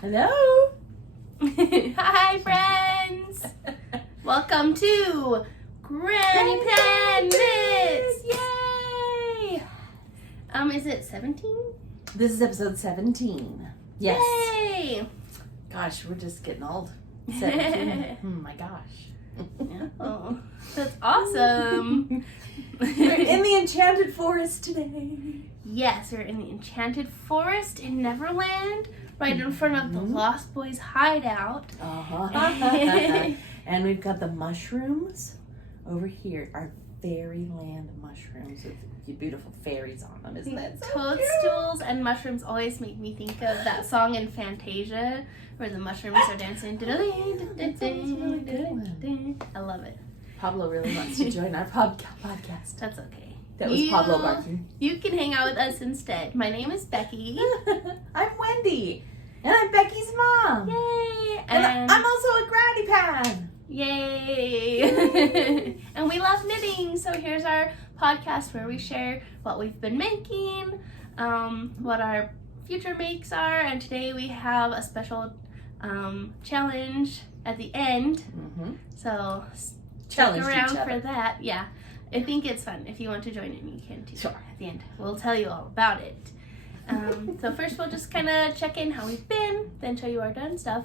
Hello. Hi, friends. Welcome to Granny Plan Minutes. Yay! Is it 17? This is episode 17. Yes. Yay! Gosh, we're just getting old. 17. Oh my gosh. Oh, that's awesome. We're in the Enchanted Forest today. Yes, we're in the Enchanted Forest in Neverland, right in front of the Lost Boys hideout. And we've got the mushrooms over here. Our fairyland mushrooms with beautiful fairies on them. Isn't that so Toadstools and mushrooms always make me think of that song in Fantasia where the mushrooms are dancing. I love it. Pablo really wants to join our podcast. That's okay. That was Pablo barking. You can hang out with us instead. My name is Becky. I'm Wendy. And I'm Becky's mom. Yay! And I'm also a granny pan. Yay! And we love knitting. So here's our podcast where we share what we've been making, what our future makes are, and today we have a special challenge at the end. So stick around for that. Yeah, I think it's fun. If you want to join in, you can too. Sure. At the end, we'll tell you all about it. So first we'll just kind of check in how we've been, then show you our done stuff.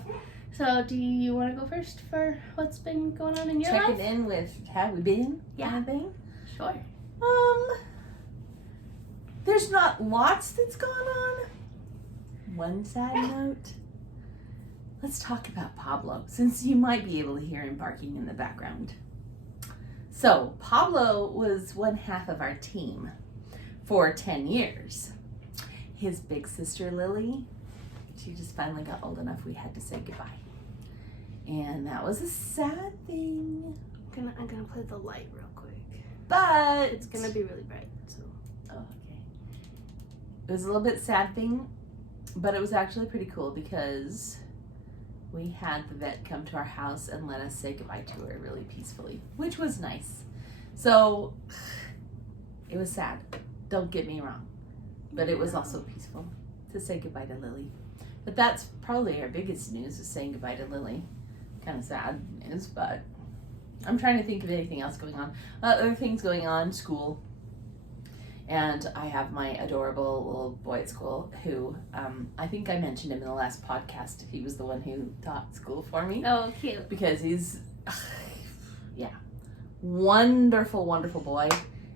So do you want to go first for what's been going on in your life? Check it in with how we been. Yeah. Kind of thing. Sure. There's not lots that's gone on. One sad note. Let's talk about Pablo, since you might be able to hear him barking in the background. So, Pablo was one half of our team for 10 years. His big sister, Lily, she just finally got old enough we had to say goodbye. And that was a sad thing. I'm gonna play the light real quick. But It's gonna be really bright, so. Oh, okay. It was a little bit sad thing, but it was actually pretty cool because we had the vet come to our house and let us say goodbye to her really peacefully, which was nice. So it was sad, don't get me wrong, but it was also peaceful to say goodbye to Lily. But that's probably our biggest news, is saying goodbye to Lily. Kind of sad news, but I'm trying to think of anything else going on. Other things going on, school. And I have my adorable little boy at school who, I think I mentioned him in the last podcast. He was the one who taught school for me. Oh, cute. Because he's, wonderful, wonderful boy.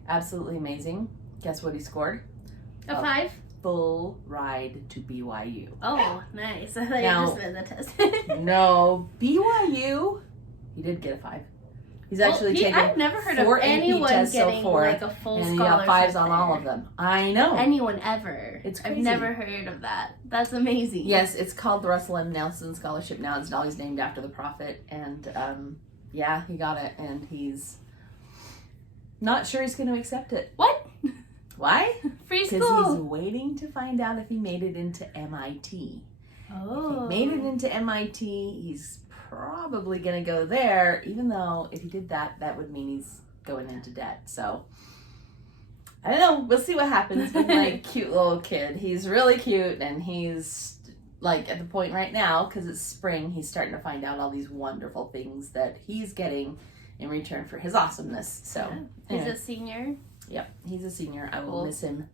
Absolutely amazing. Guess what he scored? A 5? Full ride to BYU. Oh, nice. I thought Now, you just read the test. No, BYU, he did get a 5. He's actually taken I've never heard of 4 AP anyone tests getting so far, like a full and he scholarship. got 5s on there. all of them. I know. Anyone ever. It's I've crazy. never heard of that. That's amazing. Yes, it's called the Russell M. Nelson Scholarship now. It's always named after the prophet. And he got it. And he's not sure he's going to accept it. What? Why? Free Because school. he's waiting to find out if he made it into MIT. Oh. If he made it into MIT, he's probably going to go there, even though if he did that, that would mean he's going into debt. So, I don't know. We'll see what happens. But like, cute little kid. He's really cute, and he's like at the point right now, because it's spring, he's starting to find out all these wonderful things that he's getting in return for his awesomeness. So, He's anyway. a senior. Yep, he's a senior. I will Cool. miss him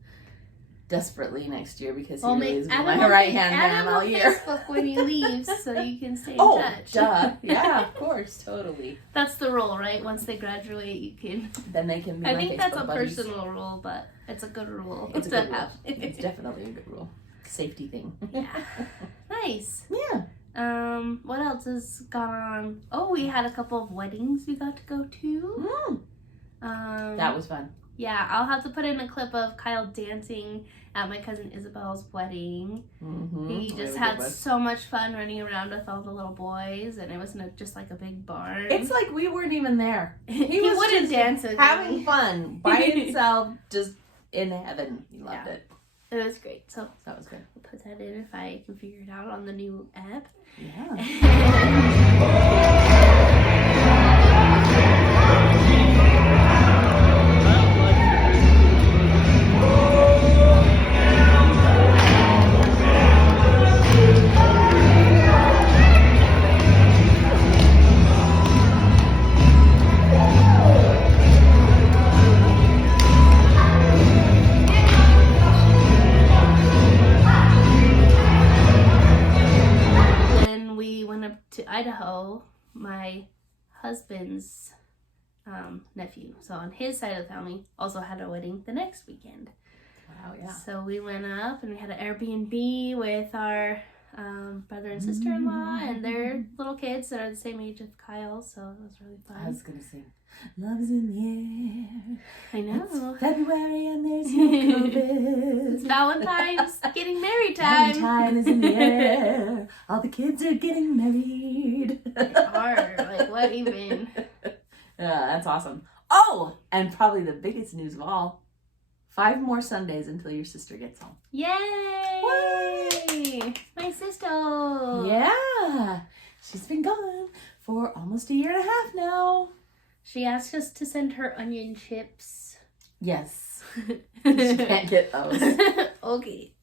desperately next year because he Well, really has been my right-hand man all year. Facebook when he leaves so you can stay in Oh, touch. duh. Yeah, of course, totally. That's the rule, right? Once they graduate, you can. Then they can be I my think Facebook that's a buddies. personal rule, but it's a good rule. It's a to good rule. have. It's definitely a good rule. Safety thing. Yeah. Nice. Yeah. What else has gone on? Oh, we had a couple of weddings we got to go to. That was fun. Yeah, I'll have to put in a clip of Kyle dancing at my cousin Isabel's wedding. He just had so much fun running around with all the little boys, and it wasn't just like a big barn. It's like we weren't even there. He was wouldn't just dance with having me. fun by himself, just in heaven. He loved it. It was great. So That was good. I'll put that in if I can figure it out on the new app. Yeah. Idaho, my husband's nephew, so on his side of the family, also had a wedding the next weekend. Wow, yeah. So we went up and we had an Airbnb with our brother and sister-in-law and their little kids that are the same age as Kyle, so it was really fun. I was gonna sing "Love's in the Air." I know. It's February and there's no COVID. It's Valentine's getting married time. Valentine is in the air. All the kids are getting married. They are. Like, what even? Yeah, that's awesome. Oh, and probably the biggest news of all. 5 more Sundays until your sister gets home. Yay! My sister. Yeah. She's been gone for almost a year and a half now. She asked us to send her onion chips. Yes. She can't get those. Okay.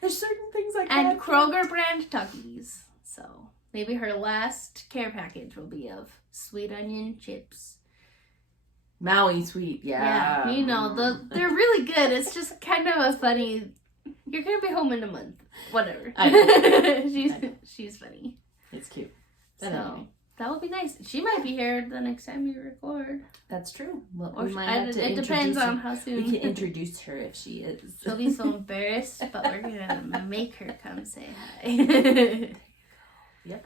There's certain things like that. And Kroger brand Tuckies. So maybe her last care package will be of sweet onion chips. Maui sweet, yeah. Yeah, you know, they're really good. It's just kind of a funny, you're going to be home in a month. Whatever. I know. She's funny. It's cute. So that would be nice. She might be here the next time you record. That's true. Well, Or we might have to it depends on how soon. We can introduce her if she is. She'll be so embarrassed, but we're gonna make her come say hi. Yep.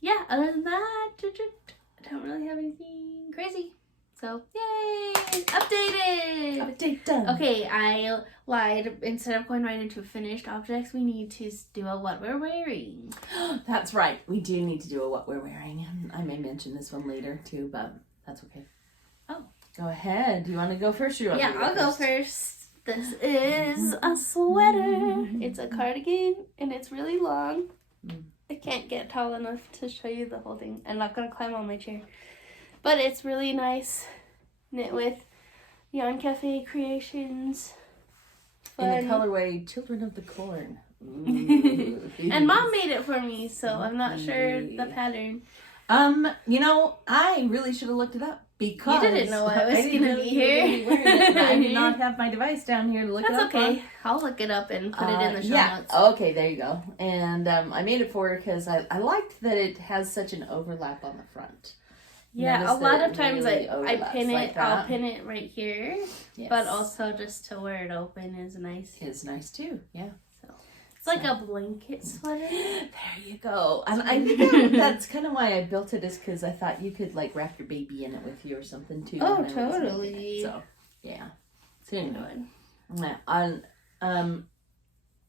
Yeah, other than that, I don't really have anything crazy. So, yay! Updated! Update done. Okay, I lied. Instead of going right into finished objects, we need to do a what we're wearing. That's right. We do need to do a what we're wearing. I may mention this one later too, but that's okay. Oh. Go ahead. Do you want to go first? Or you want Yeah, me to I'll go first. This is a sweater. It's a cardigan, and it's really long. I can't get tall enough to show you the whole thing. I'm not going to climb on my chair. But it's really nice. Knit with Yarn Cafe Creations. Fun. In the colorway Children of the Corn. Ooh. And Mom made it for me, so I'm not sure the pattern. You know, I really should have looked it up because you didn't know I was going to be here. I did not have my device down here to look it up. That's okay. On. I'll look it up and put it in the show notes. Okay, there you go. And I made it for her because I liked that it has such an overlap on the front. Yeah, Notice a lot that of times really I pin like it. that. I'll pin it right here, Yes. but also just to wear it open is nice. It's nice too. Yeah. So it's like a blanket sweater. There you go. And I think that's kind of why I built it, is because I thought you could like wrap your baby in it with you or something too. Oh, when I was making totally. it. So yeah. So anyway, Good. on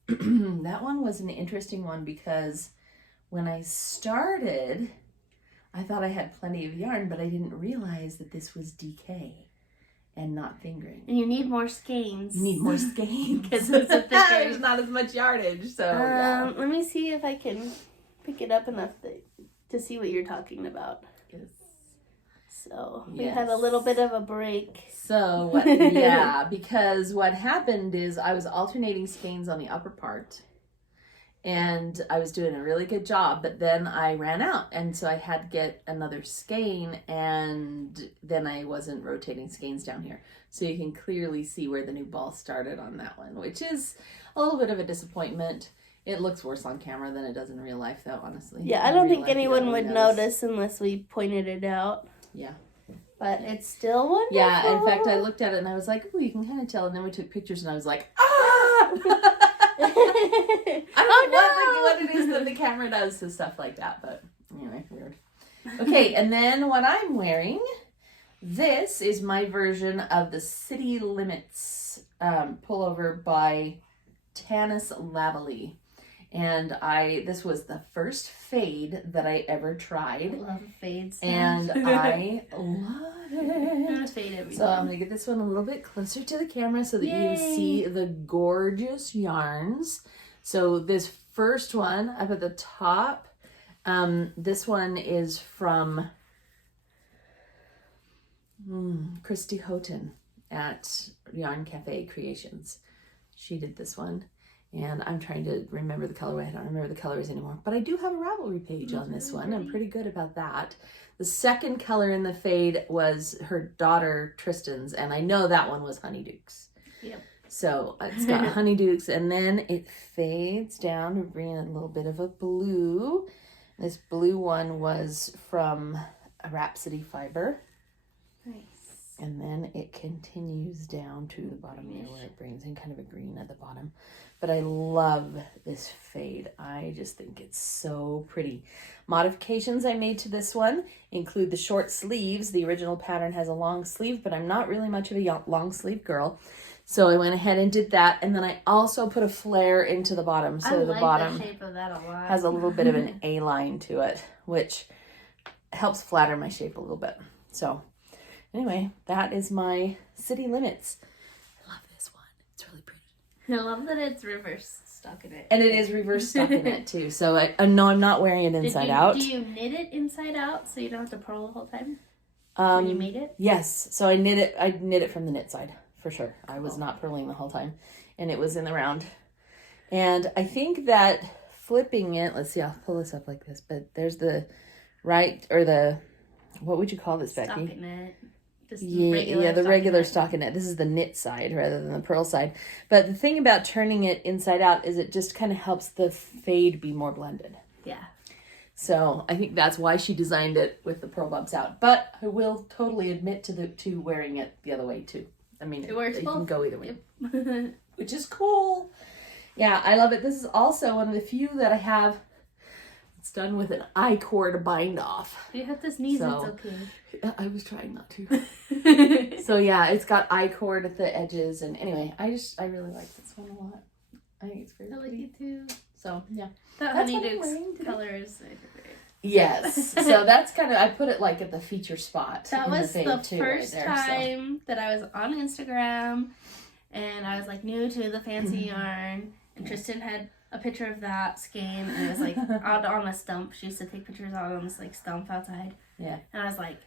that one was an interesting one because when I started, I thought I had plenty of yarn, but I didn't realize that this was DK and not fingering. And you need more skeins. You need more skeins. Because it's a thicker. There's not as much yardage, so yeah. Let me see if I can pick it up enough to see what you're talking about. Yes. So we had a little bit of a break. So, because what happened is I was alternating skeins on the upper part. And I was doing a really good job, but then I ran out. And so I had to get another skein, and then I wasn't rotating skeins down here. So you can clearly see where the new ball started on that one, which is a little bit of a disappointment. It looks worse on camera than it does in real life, though, honestly. Yeah, I don't think anyone would notice unless we pointed it out. Yeah. But it's still wonderful. Yeah, in fact, I looked at it and I was like, oh, you can kind of tell. And then we took pictures and I was like, ah! I don't know what it is that the camera does to stuff like that, but anyway, weird. Okay, and then what I'm wearing, this is my version of the City Limits pullover by Lavallee. And this was the first fade that I ever tried. I love fades. And I love it. Fade every So I'm going to get this one a little bit closer to the camera so that you can see the gorgeous yarns. So this first one up at the top, this one is from Christy Houghton at Yarn Cafe Creations. She did this one. And I'm trying to remember the colorway. I don't remember the colors anymore. But I do have a Ravelry page on this one. I'm pretty good about that. The second color in the fade was her daughter Tristan's. And I know that one was Honeydukes. Yep. So it's got Honeydukes. And then it fades down to bring a little bit of a blue. This blue one was from a Rhapsody fiber. Nice. And then it continues down to the bottom there where it brings in kind of a green at the bottom. But I love this fade. I just think it's so pretty. Modifications I made to this one include the short sleeves. The original pattern has a long sleeve, but I'm not really much of a long sleeve girl. So I went ahead and did that. And then I also put a flare into the bottom. So the bottom the shape of that a lot. Has a little bit of an A-line to it, which helps flatter my shape a little bit. So anyway, that is my city limits. I love this one. It's really pretty. I love that it's reverse stockinette. And it is reverse stockinette too. So no, I'm not wearing it inside out. Do you knit it inside out so you don't have to purl the whole time? When you made it? Yes. So I knit it from the knit side for sure. I was not purling the whole time, and it was in the round. And I think that flipping it. Let's see. I'll pull this up like this. But there's the right or the what would you call this, Becky? Stockinette. The regular stockinette. This is the knit side rather than the purl side. But the thing about turning it inside out is it just kind of helps the fade be more blended. Yeah. So I think that's why she designed it with the purl bumps out. But I will totally admit to wearing it the other way too. I mean, it works. You can go either way, yep. which is cool. Yeah, I love it. This is also one of the few that I have. It's done with an I-cord bind off. You have to sneeze, it's okay. I was trying not to. So yeah, it's got I-cord at the edges, and anyway, I really like this one a lot. I think it's very pretty. I like it too. So yeah, that honeydew color is my favorite. Yes, so that's kind of, I put it like at the feature spot. That was the first time that I was on Instagram, and I was like new to the fancy yarn, and Tristan had a picture of that skein, and it was like out on a stump. She used to take pictures out on this like stump outside. Yeah. And I was like,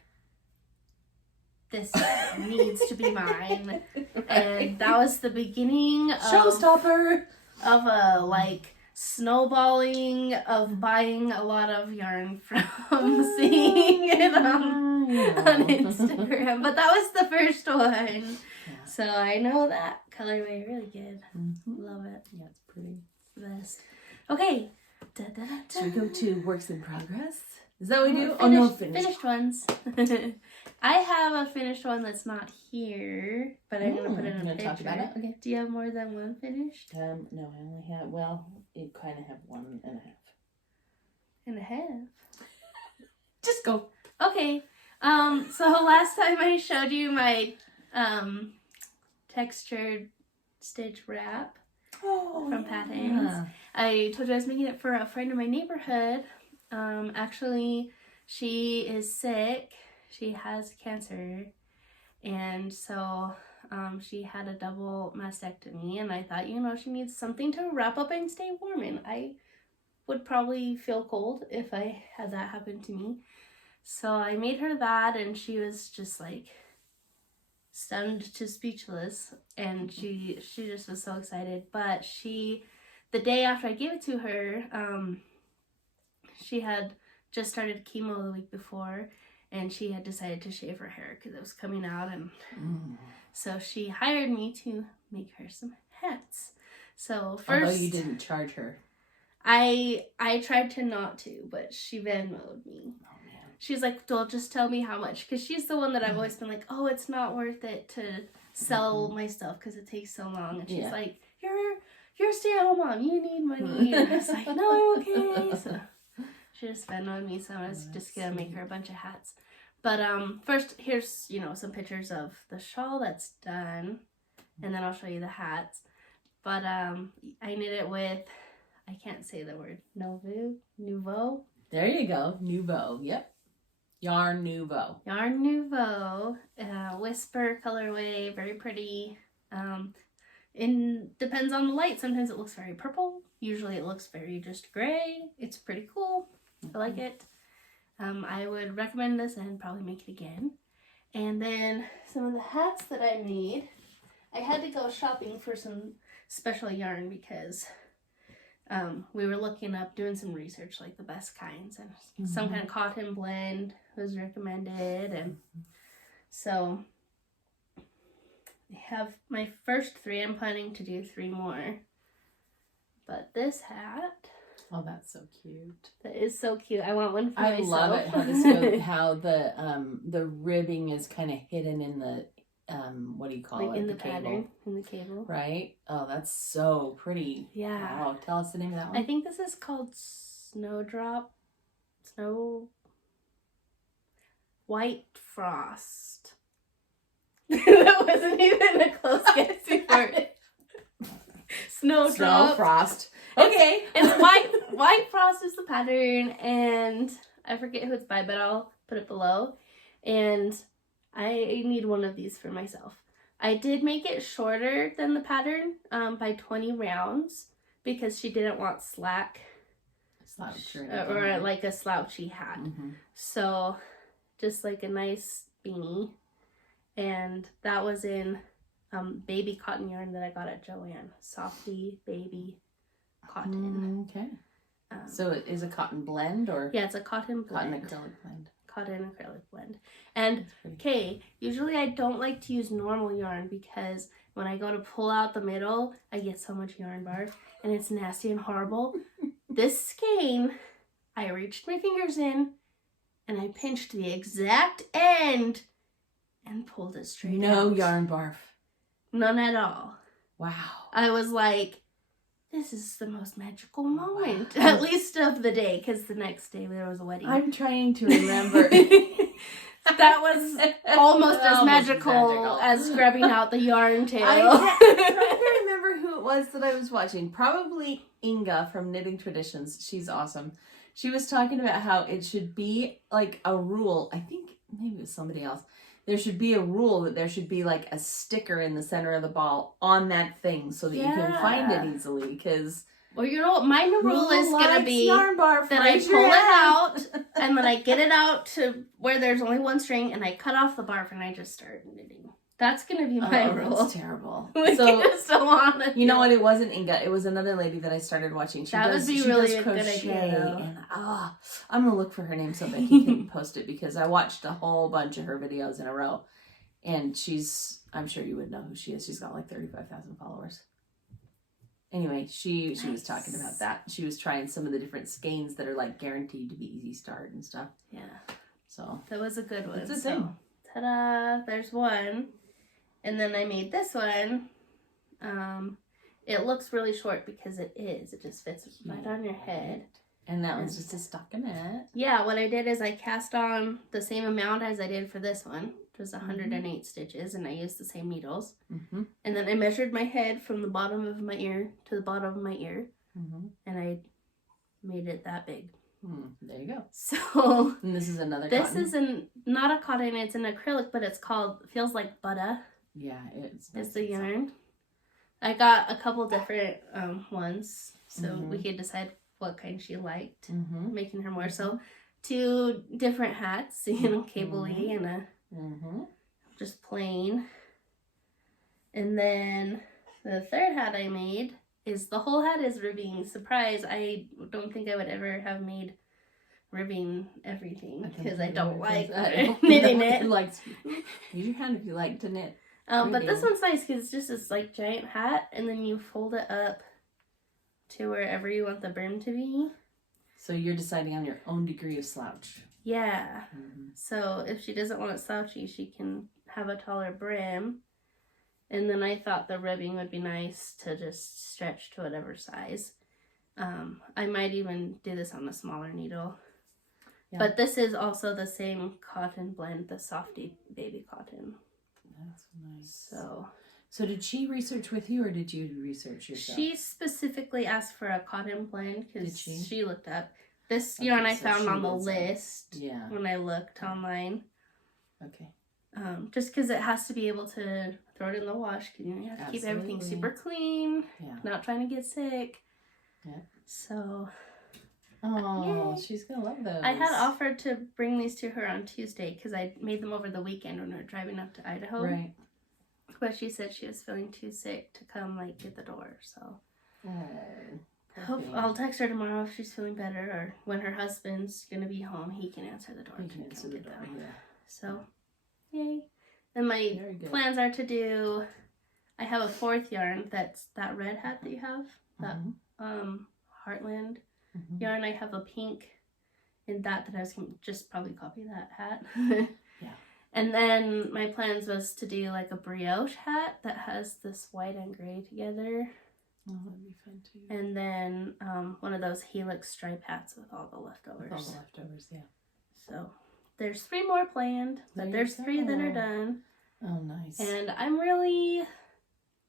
this needs to be mine. And that was the beginning of showstopper of a like snowballing of buying a lot of yarn from seeing it on Instagram. But that was the first one. Yeah. So I know that colorway really good. Mm-hmm. Love it. Yeah, it's pretty. Best. Okay. Should we go to works in progress? Is that what we do? Finished ones. I have a finished one that's not here, but I'm going to put it in a picture. Talk about it? Okay. Do you have more than one finished? No, I only have, you kind of have 1.5. And a half? Just go. Okay. So last time I showed you my textured stitch wrap. From Patons. Yeah. I told you I was making it for a friend in my neighborhood. Actually, she is sick. She has cancer. And so she had a double mastectomy. And I thought, she needs something to wrap up and stay warm in. I would probably feel cold if I had that happen to me. So I made her that, and she was just like stunned to speechless, and she just was so excited. But the day after I gave it to her, she had just started chemo the week before, and she had decided to shave her hair because it was coming out, and so she hired me to make her some hats. So first, although you didn't charge her, I tried to not to, but she Venmo'd me. She's like, well, just tell me how much. Because she's the one that I've always been like, oh, it's not worth it to sell my stuff because it takes so long. And she's like, you're a stay-at-home mom. You need money. And I was like, no, okay. So she just spent on me. So I was just going to make her a bunch of hats. But first, here's, some pictures of the shawl that's done. And then I'll show you the hats. But I knit it with, I can't say the word, Nouveau. There you go. Nouveau. Yep. Yarn Nouveau, whisper colorway, very pretty. It depends on the light. Sometimes it looks very purple. Usually it looks very just gray. It's pretty cool. I like it. I would recommend this and probably make it again. And then some of the hats that I made, I had to go shopping for some special yarn because we were looking up, doing some research, like the best kinds, and some kind of cotton blend was recommended. And so I have my first 3. I'm planning to do 3 more. But this hat, Oh, that's so cute. That is so cute. I want one for I myself. love it how the ribbing is kind of hidden in the what do you call like it? in the cable. pattern, in the cable. Right? Oh, that's so pretty. Yeah. Wow. Tell us the name of that one. I think this is called White Frost. That wasn't even a close guess before. Snowdrop. Frost. Okay. It's white frost is the pattern, and I forget who it's by, but I'll put it below. And I need one of these for myself. I did make it shorter than the pattern by 20 rounds because she didn't want slack or like a slouchy hat. Mm-hmm. So just like a nice beanie. And that was in baby cotton yarn that I got at Joann. Softy baby cotton. Okay. So it is a cotton blend or? Yeah, it's a cotton blend. Cotton acrylic blend. Cotton acrylic blend. And okay, usually I don't like to use normal yarn because when I go to pull out the middle, I get so much yarn barf and it's nasty and horrible. This skein, I reached my fingers in and I pinched the exact end and pulled it straight out. No yarn barf. None at all. Wow. I was like, this is the most magical moment, at least of the day, because the next day there was a wedding. I'm trying to remember. That was almost as magical as scrubbing out the yarn tail. I'm trying to remember who it was that I was watching. Probably Inga from Knitting Traditions. She's awesome. She was talking about how it should be like a rule. I think maybe it was somebody else. There should be a rule that there should be like a sticker in the center of the ball on that thing so that you can find it easily. Because well, you know what? My new rule is going to be yarn barf, that I pull it out and then I get it out to where there's only one string and I cut off the barf and I just start knitting. That's going to be my rule. That's terrible. So you know what? It wasn't Inga. It was another lady that I started watching. She does crochet, a good idea, and I'm gonna look for her name so Becky can post it because I watched a whole bunch of her videos in a row, and I'm sure you would know who she is. She's got like 35,000 followers. Anyway, she was talking about that. She was trying some of the different skeins that are like guaranteed to be easy start and stuff. Yeah. So that was a good one. It's a thing. Ta-da! There's one. And then I made this one. It looks really short because it is. It just fits right on your head. And that one's just a stockinette. Yeah, what I did is I cast on the same amount as I did for this one. It was 108 stitches, and I used the same needles. Mm-hmm. And then I measured my head from the bottom of my ear to the bottom of my ear. Mm-hmm. And I made it that big. There you go. So... And this is another This cotton? is not a cotton, it's an acrylic, but it's feels like Butta. Yeah, it's the yarn. I got a couple different ones, so we could decide what kind she liked, making her more. So 2 different hats, cable-y and a just plain. And then the third hat I made is the whole hat is ribbing. Surprise! I don't think I would ever have made ribbing everything because I don't like knitting it. Use your hand if you like to knit. But this one's nice because it's just this like giant hat, and then you fold it up to wherever you want the brim to be. So you're deciding on your own degree of slouch. Yeah. So if she doesn't want it slouchy, she can have a taller brim. And then I thought the ribbing would be nice to just stretch to whatever size. I might even do this on a smaller needle. Yeah. But this is also the same cotton blend, the Softy Baby Cotton. That's nice. So did she research with you or did you research yourself? She specifically asked for a cotton blend because she looked up. This yarn I found on the list when I looked online. Okay. Just because it has to be able to throw it in the wash because you have to keep everything super clean. Yeah. Not trying to get sick. Yeah. So... Oh, she's going to love those. I had offered to bring these to her on Tuesday because I made them over the weekend when we were driving up to Idaho. Right. But she said she was feeling too sick to come, get the door, so. I'll text her tomorrow if she's feeling better, or when her husband's going to be home, he can answer the door. He can answer the door, yeah. So, yay. And my plans are to do, I have a 4th yarn, that's that red hat that you have, that Heartland. yarn. I have a pink in that I was going to just probably copy that hat. Yeah. And then my plans was to do like a brioche hat that has this white and gray together. Oh, that'd be fun too. And then one of those helix stripe hats with all the leftovers. With all the leftovers, yeah. So there's 3 more planned, but there's 3 that are done. Oh, nice. And I'm really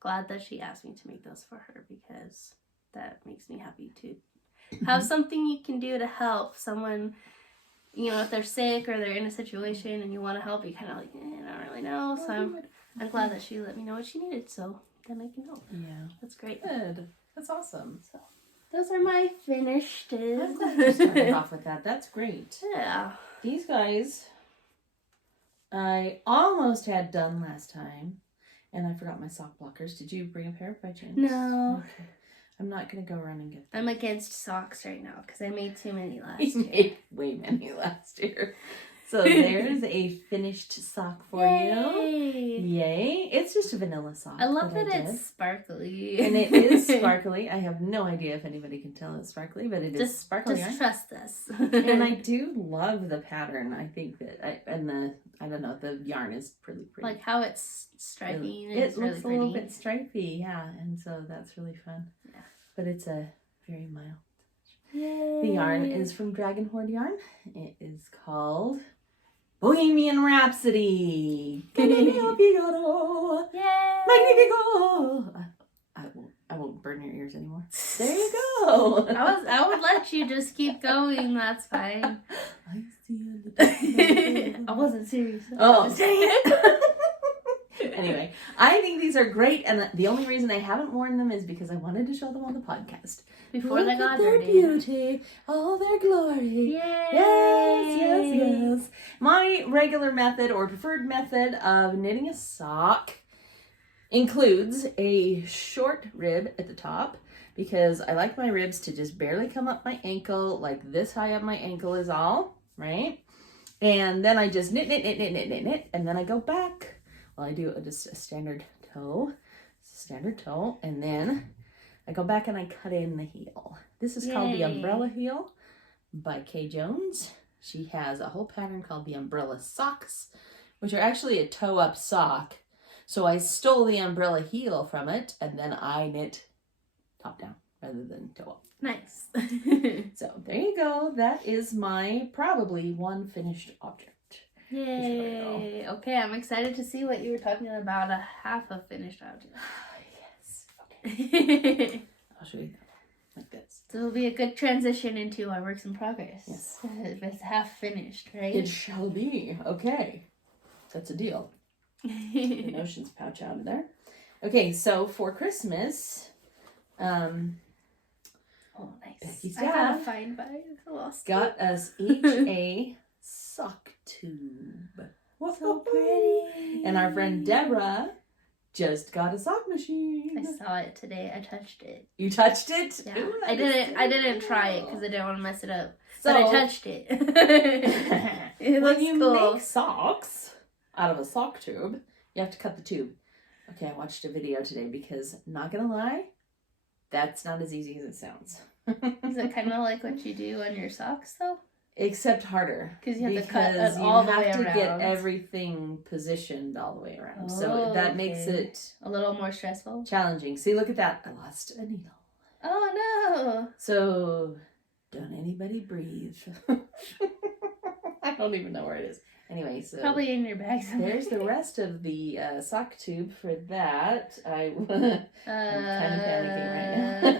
glad that she asked me to make those for her, because that makes me happy to have something you can do to help someone. You know, if they're sick or they're in a situation and you want to help, you kind of like, I don't really know. So I'm glad that she let me know what she needed, so then I can help. Yeah. That's great. Good. That's awesome. So those are my finished. I'm glad you started off with that. That's great. Yeah. These guys, I almost had done last time, and I forgot my sock blockers. Did you bring a pair by chance? No. Okay. I'm not going to go around and get them. I'm against socks right now because I made too many last We year. made way many last year. So there's a finished sock for you. Yay. It's just a vanilla sock. I love that did. it's sparkly. And it is sparkly. I have no idea if anybody can tell it's sparkly, but it is sparkly. Just trust us. And I do love the pattern. I think that, I don't know, the yarn is pretty pretty. Like how it's striping. It It's looks really a pretty. little bit stripy, yeah. And so that's really fun. Yeah. But it's a very mild. Yay. The yarn is from Dragon Horde Yarn. It is called Bohemian Rhapsody. Magnifico. Yay. I won't burn your ears anymore. There you go. I would let you just keep going. That's fine. I see I wasn't serious. Oh, dang it. Anyway, I think these are great, and the only reason I haven't worn them is because I wanted to show them on the podcast. Before they got their dirty. beauty, all their glory. Yay. Yes. My regular method or preferred method of knitting a sock includes a short rib at the top, because I like my ribs to just barely come up my ankle, like this high up my ankle is all, right? And then I just knit, and then I go back. Well, I do just a standard toe, and then I go back and I cut in the heel. This is called the Umbrella Heel by Kay Jones. She has a whole pattern called the Umbrella Socks, which are actually a toe-up sock. So I stole the umbrella heel from it, and then I knit top down rather than toe up. Nice. So there you go. That is my probably one finished object. Yay. Okay, I'm excited to see what you were talking about, a half a finished object. Yes. Okay. I'll show you that. Like this. So it'll be a good transition into our works in progress. Yes. If it's half finished, right? It shall be. Okay. That's a deal. The notions pouch out of there. Okay, so for Christmas, oh, nice. Becky's I gotta find mine. I lost got us each a sock tube. So pretty. And our friend Deborah just got a sock machine. I saw it today. I touched it. You touched it? Yeah. Ooh, I didn't try it because I didn't want to mess it up. So, but I touched it. It when looks you cool. make socks out of a sock tube, you have to cut the tube. Okay, I watched a video today because, not gonna lie, that's not as easy as it sounds. Is it kind of like what you do on your socks, though? Except harder. Because you have to cut it all the way around. You have to get everything positioned all the way around. So that makes it a little more stressful. Challenging. See, look at that. I lost a needle. Oh, no. So, don't anybody breathe. I don't even know where it is. Anyway, so probably in your bag somewhere. There's the rest of the sock tube for that. I'm kind of panicking right now.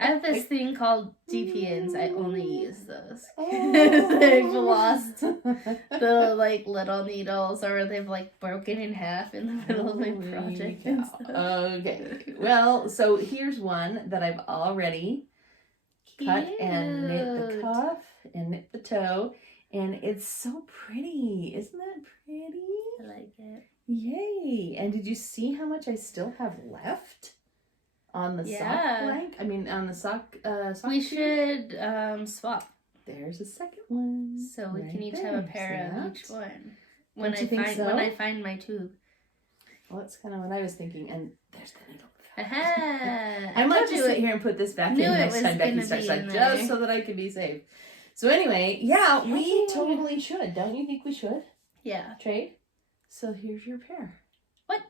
I have this thing called DPNs. I only use those. They've lost the little needles, or they've broken in half in the middle of my project. Okay. Well, so here's one that I've already cut and knit the cuff and knit the toe. And it's so pretty. Isn't that pretty? I like it. Yay. And did you see how much I still have left on the sock blank? I mean, on the sock we tube? should swap. There's a second one. So we can each have a pair of each one. When Don't you think so? When I find my tube. Well, that's kind of what I was thinking. And there's the needle. I might just sit here and put this back in next time Becky starts, like, just so that I can be safe. So anyway, yeah, we totally should. Don't you think we should? Yeah. Trade? So here's your pair. What?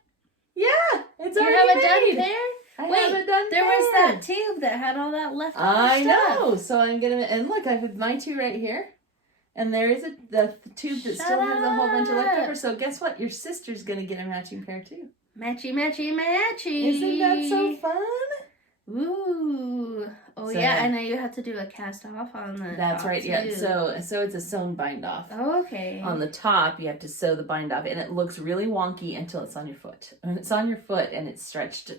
Yeah, it's you already have a made. done pair? Wait, there was that tube that had all that left. I know. So I'm gonna, and look, I have my two right here, and there is the tube that still has a whole bunch of leftover. So guess what? Your sister's gonna get a matching pair too. Matchy, matchy, matchy. Isn't that so fun? Ooh. Oh so, yeah, I know you have to do a cast off on the That's top right, too. yeah. So it's a sewn bind off. Oh, okay. On the top, you have to sew the bind off, and it looks really wonky until it's on your foot. When it's on your foot and it's stretched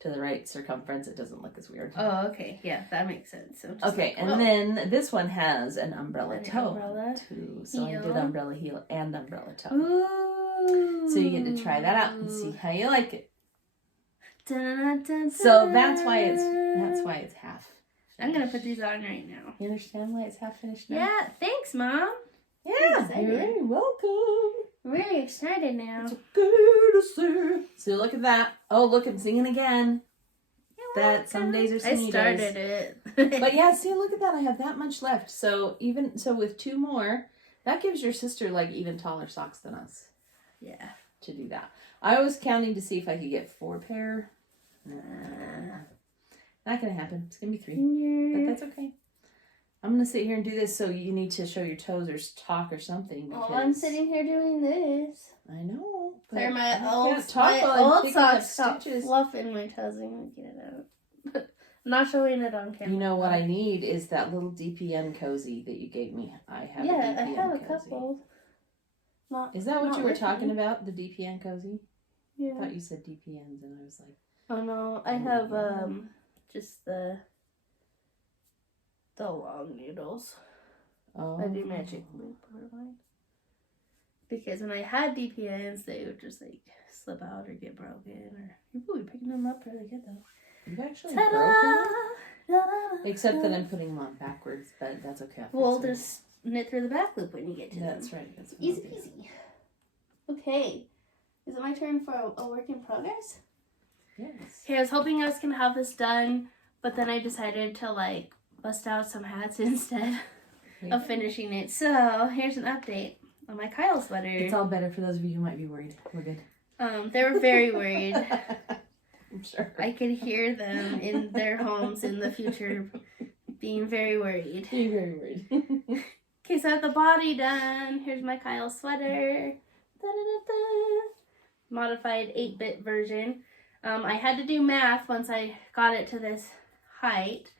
to the right circumference, it doesn't look as weird. Oh, okay. Yeah, that makes sense. So okay, and then this one has an umbrella toe umbrella too. So heel. I did umbrella heel and umbrella toe. Ooh. So you get to try that out and see how you like it. Dun, dun, dun, so that's why it's half. I'm gonna put these on right now. You understand why it's half finished now? Yeah, thanks, Mom. Yeah, you're very welcome. I'm really excited now. It's good to see. So look at that. Oh, look, I'm singing again. That some days are singing days. I started it. But yeah, see, look at that. I have that much left. So with two more, that gives your sister like even taller socks than us. Yeah. To do that. I was counting to see if I could get 4 pair. Not gonna happen. It's gonna be 3. But that's okay. I'm gonna sit here and do this, so you need to show your toes or talk or something. Oh, I'm sitting here doing this. I know. They're my old socks stop fluffing my toes. I'm gonna get it out. I'm not showing it on camera. You know what I need is that little DPN cozy that you gave me. I have a DPN I have a cozy. couple. Is that what you were talking about? The DPN cozy? Yeah. I thought you said DPNs, and I was like, oh no, I have just the long needles. Oh. I do magic loop over mine. Because when I had DPNs, they would just like slip out or get broken, or people were picking them up really good though. You've actually broken them? Except that I'm putting them on backwards, but that's okay. We'll just knit through the back loop when you get to them. That's right. That's easy peasy. Okay. Is it my turn for a work in progress? Yes. Okay, I was hoping I was going to have this done, but then I decided to like bust out some hats instead of finishing it. So here's an update on my Kyle sweater. It's all better for those of you who might be worried. We're good. They were very worried. I'm sure. I could hear them in their homes in the future being very worried. Being very worried. Okay, so I have the body done. Here's my Kyle sweater. Da-da-da-da. Modified 8-bit version. I had to do math once I got it to this height.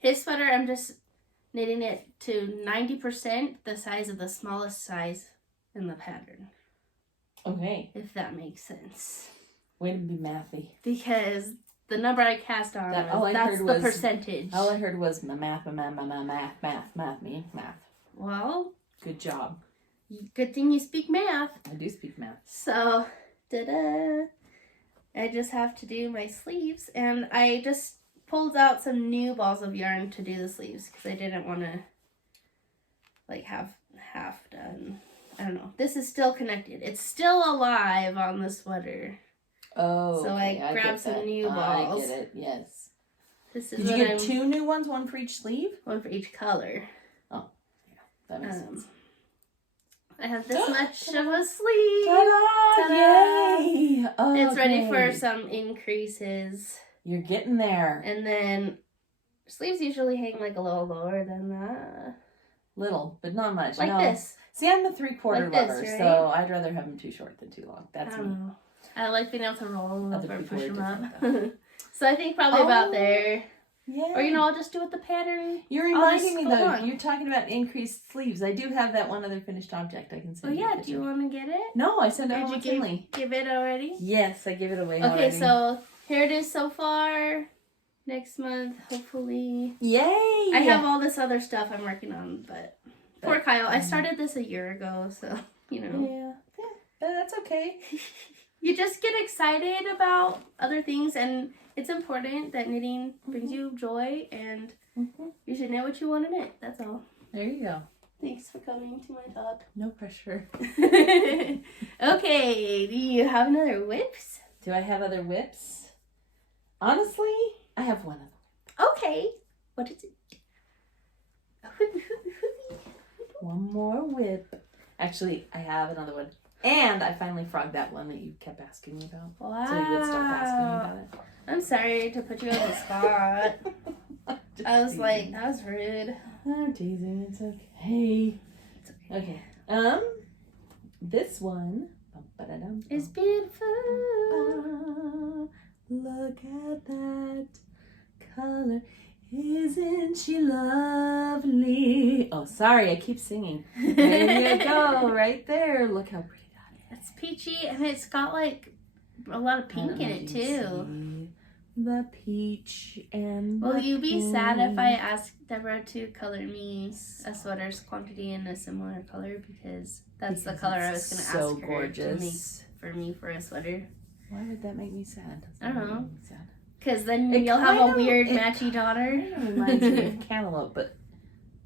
His sweater, I'm just knitting it to 90% the size of the smallest size in the pattern. Okay. If that makes sense. Way to be mathy. Because the number I cast on, that's the percentage. All I heard was math. Well. Good job. Good thing you speak math. I do speak math. So, I just have to do my sleeves. And I just pulled out some new balls of yarn to do the sleeves. Because I didn't want to, like, have half done. I don't know. This is still connected. It's still alive on the sweater. Oh, so okay. I grabbed some new balls. I get it, yes. This is Did you get 2 new ones, one for each sleeve? One for each color. Oh, yeah, that makes sense. I have this much of a sleeve. Ta-da! Yay! Okay. It's ready for some increases. You're getting there. And then sleeves usually hang like a little lower than that. Little, but not much. Like this. See, I'm a 3/4 like lover, this, right? So I'd rather have them too short than too long. That's me. Know. I like being able to roll them up or push them up. Like So I think probably about there. Yeah. Or, I'll just do it the pattern. You're reminding me, though. You're talking about increased sleeves. I do have that one other finished object I can send you. Oh, yeah. Do you want to get it? No, I sent it home Did you give it already? Yes, I gave it away already. Okay, so here it is so far. Next month, hopefully. Yay! I have all this other stuff I'm working on, but poor Kyle. I started this a year ago, so, Yeah, but that's okay. You just get excited about other things, and it's important that knitting brings you joy, and you should know what you want to knit. That's all. There you go. Thanks for coming to my talk. No pressure. Okay, do you have another whips? Do I have other whips? Honestly, I have one of them. Okay. What is it? One more whip. Actually, I have another one. And I finally frogged that one that you kept asking me about. Wow. So you would stop asking me about it. I'm sorry to put you on the spot. I was teasing. like, that was rude. I'm teasing. It's okay. It's okay. Okay. This one It's beautiful. Look at that color. Isn't she lovely? Oh, sorry, I keep singing. There you go, right there. Look how pretty that is. It's peachy, and it's got like a lot of pink in it too. The peach and Will the you be pink. sad if I ask Deborah to color me a sweater's quantity in a similar color? Because that's the color I was going to ask her to make for me for a sweater. Why would that make me sad? I don't know. Make me sad. Because then It you'll have a kinda- weird it matchy daughter. It reminds me of cantaloupe, but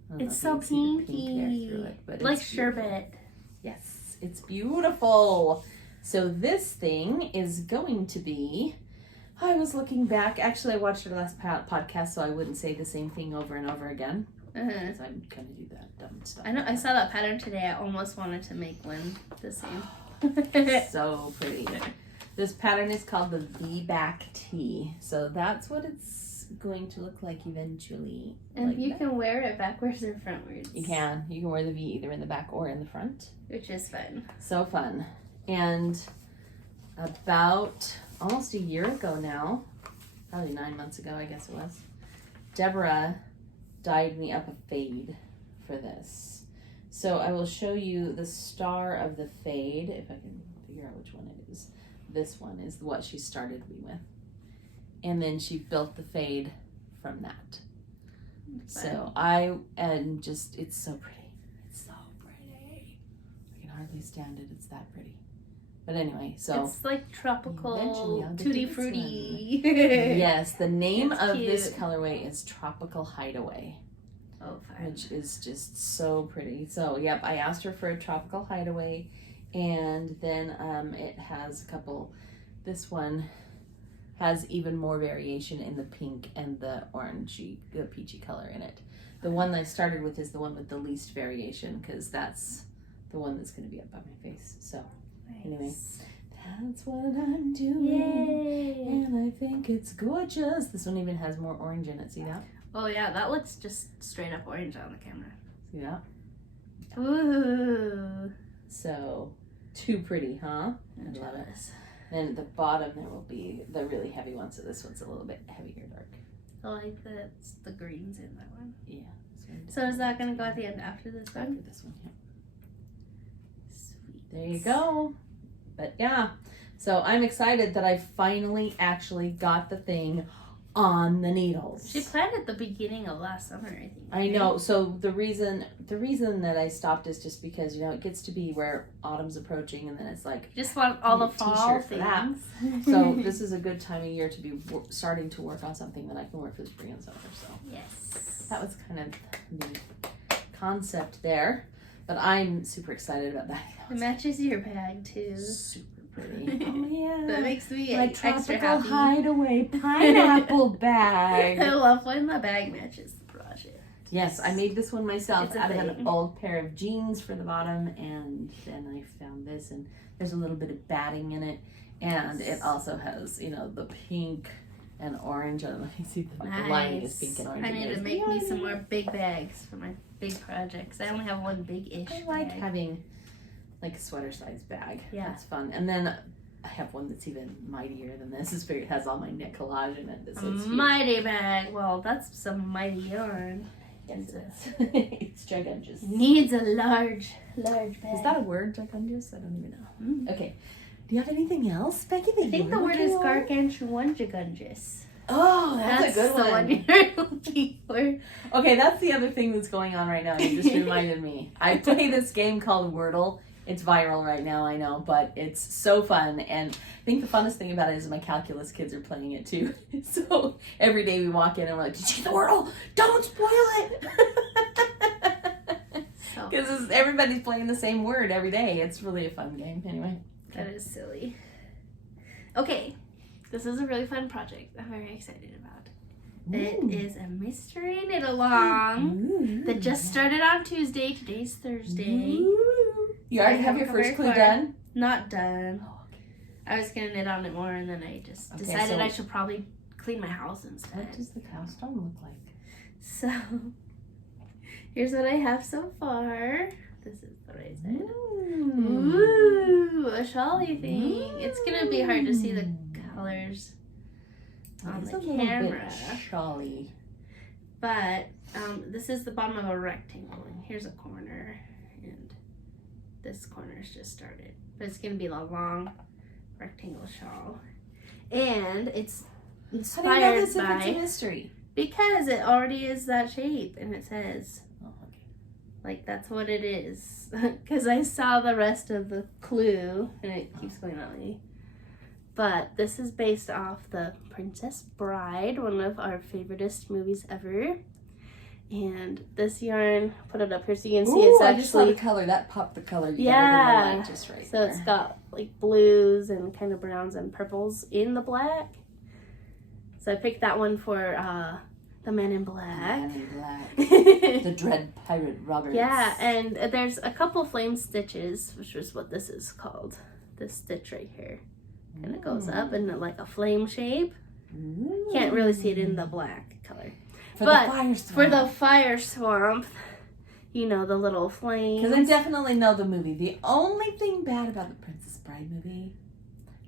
I don't know It's if so you can see the pink pinky. there through it, but Like it's beautiful. sherbet. Yes, it's beautiful. So this thing is going to be, I was looking back, actually I watched our last podcast so I wouldn't say the same thing over and over again. Because I'm going to do that dumb stuff. I know. I saw that pattern today. I almost wanted to make one the same. So pretty. This pattern is called the V-back tee. So that's what it's going to look like eventually. And like you that. can wear it backwards or frontwards. You can. You can wear the V either in the back or in the front. Which is fun. So fun. And about almost a year ago now, probably 9 months ago, I guess it was, Deborah dyed me up a fade for this. So I will show you the star of the fade, if I can figure out which one it is. This one is what she started me with. And then she built the fade from that. So I am just, it's so pretty. It's so pretty. I can hardly stand it. It's that pretty. But anyway, so. It's like tropical Eventually I'll get to tutti this frutti. Yes, the name It's of this cute. colorway is Tropical Hideaway, Oh, fun. which is just so pretty. So, yep, I asked her for a Tropical Hideaway, and then it has a couple. This one has even more variation in the pink and the orangey, the peachy color in it. The one I started with is the one with the least variation because that's the one that's going to be up by my face. So, anyway. That's what I'm doing. Yay! And I think it's gorgeous. This one even has more orange in it. See that? Oh yeah, that looks just straight up orange on the camera. See that? Ooh. So, too pretty, huh? I'm I love it. jealous. Then at the bottom there will be the really heavy one. So this one's a little bit heavier dark. I like the greens in that one. Yeah. This one So is that gonna go at the end after this after one? this one? Yeah. Sweet. There you go. But yeah. So I'm excited that I finally actually got the thing on the needles. She planned at the beginning of last summer, I think. I know. So the reason that I stopped is just because, you know, it gets to be where autumn's approaching and then it's like, Just want all the need a fall t-shirt for that. things. so this is a good time of year to be starting to work on something that I can wear for the spring and summer. So Yes. that was kind of the concept there. But I'm super excited about that. It matches your bag too. Super pretty. Oh yeah. That makes me my extra tropical happy. hideaway pineapple I bag. love when the bag matches the project. Yes, I made this one myself It's a out of an thing. old pair of jeans for the bottom, and then I found this, and there's a little bit of batting in it, and it also has, you know, the pink and orange. I don't know if you see the lining is pink and orange. I and need to there's make the me some lining. more big bags for my big projects. I only have one big-ish I like bag. having like a sweater size bag. Yeah. That's fun. And then I have one that's even mightier than this. It has all my knit collage in it. So it's huge. Mighty bag. Well, that's some mighty yarn. Yes, it is. It's gigantic. Needs a large bag. Is that a word, gigantic? I don't even know. Mm. Okay. Do you have anything else, Becky? That I think the word is gargantuan. Oh, that's a good the one. you're looking for. Okay, that's the other thing that's going on right now. You just reminded me. I play this game called Wordle. It's viral right now, I know, but it's so fun. And I think the funnest thing about it is my calculus kids are playing it too. So every day we walk in and we're like, did you see the Wordle? Don't spoil it! So, Because everybody's playing the same word every day. It's really a fun game. Anyway. that is silly. Okay, This is a really fun project. I'm very excited about. Ooh. It is a mystery knit along that just started on Tuesday. Today's Thursday. Ooh. You already have your first clue done? Not done. I was gonna knit on it more, and then I just decided I should probably clean my house instead. What does the cow storm look like? So, here's what I have so far. This is the right side. Ooh, a shawly thing. It's gonna be hard to see the colors on the camera. Shawly. But this is the bottom of a rectangle, and here's a corner, and this corner's just started. But it's gonna be a long rectangle shawl, and it's inspired How do you know this by if it's a mystery? because it already is that shape, and it says. Oh, okay. Like, that's what it is. Because I saw the rest of the clue, and it keeps going on. But this is based off The Princess Bride, one of our favoriteest movies ever. And this yarn, put it up here so you can see it's I just saw the actually... color. That popped the color. You Yeah. got it in the light just right So there. it's got, like, blues and kind of browns and purples in the black. So I picked that one for the Men in Black. Man in Black. The Dread Pirate Roberts. Yeah, and there's a couple flame stitches, which is what this is called. This stitch right here. And it goes up in like a flame shape. Ooh. Can't really see it in the black color. For But the fire swamp. For the fire swamp, you know, the little flames. Because I definitely know the movie. The only thing bad about the Princess Bride movie,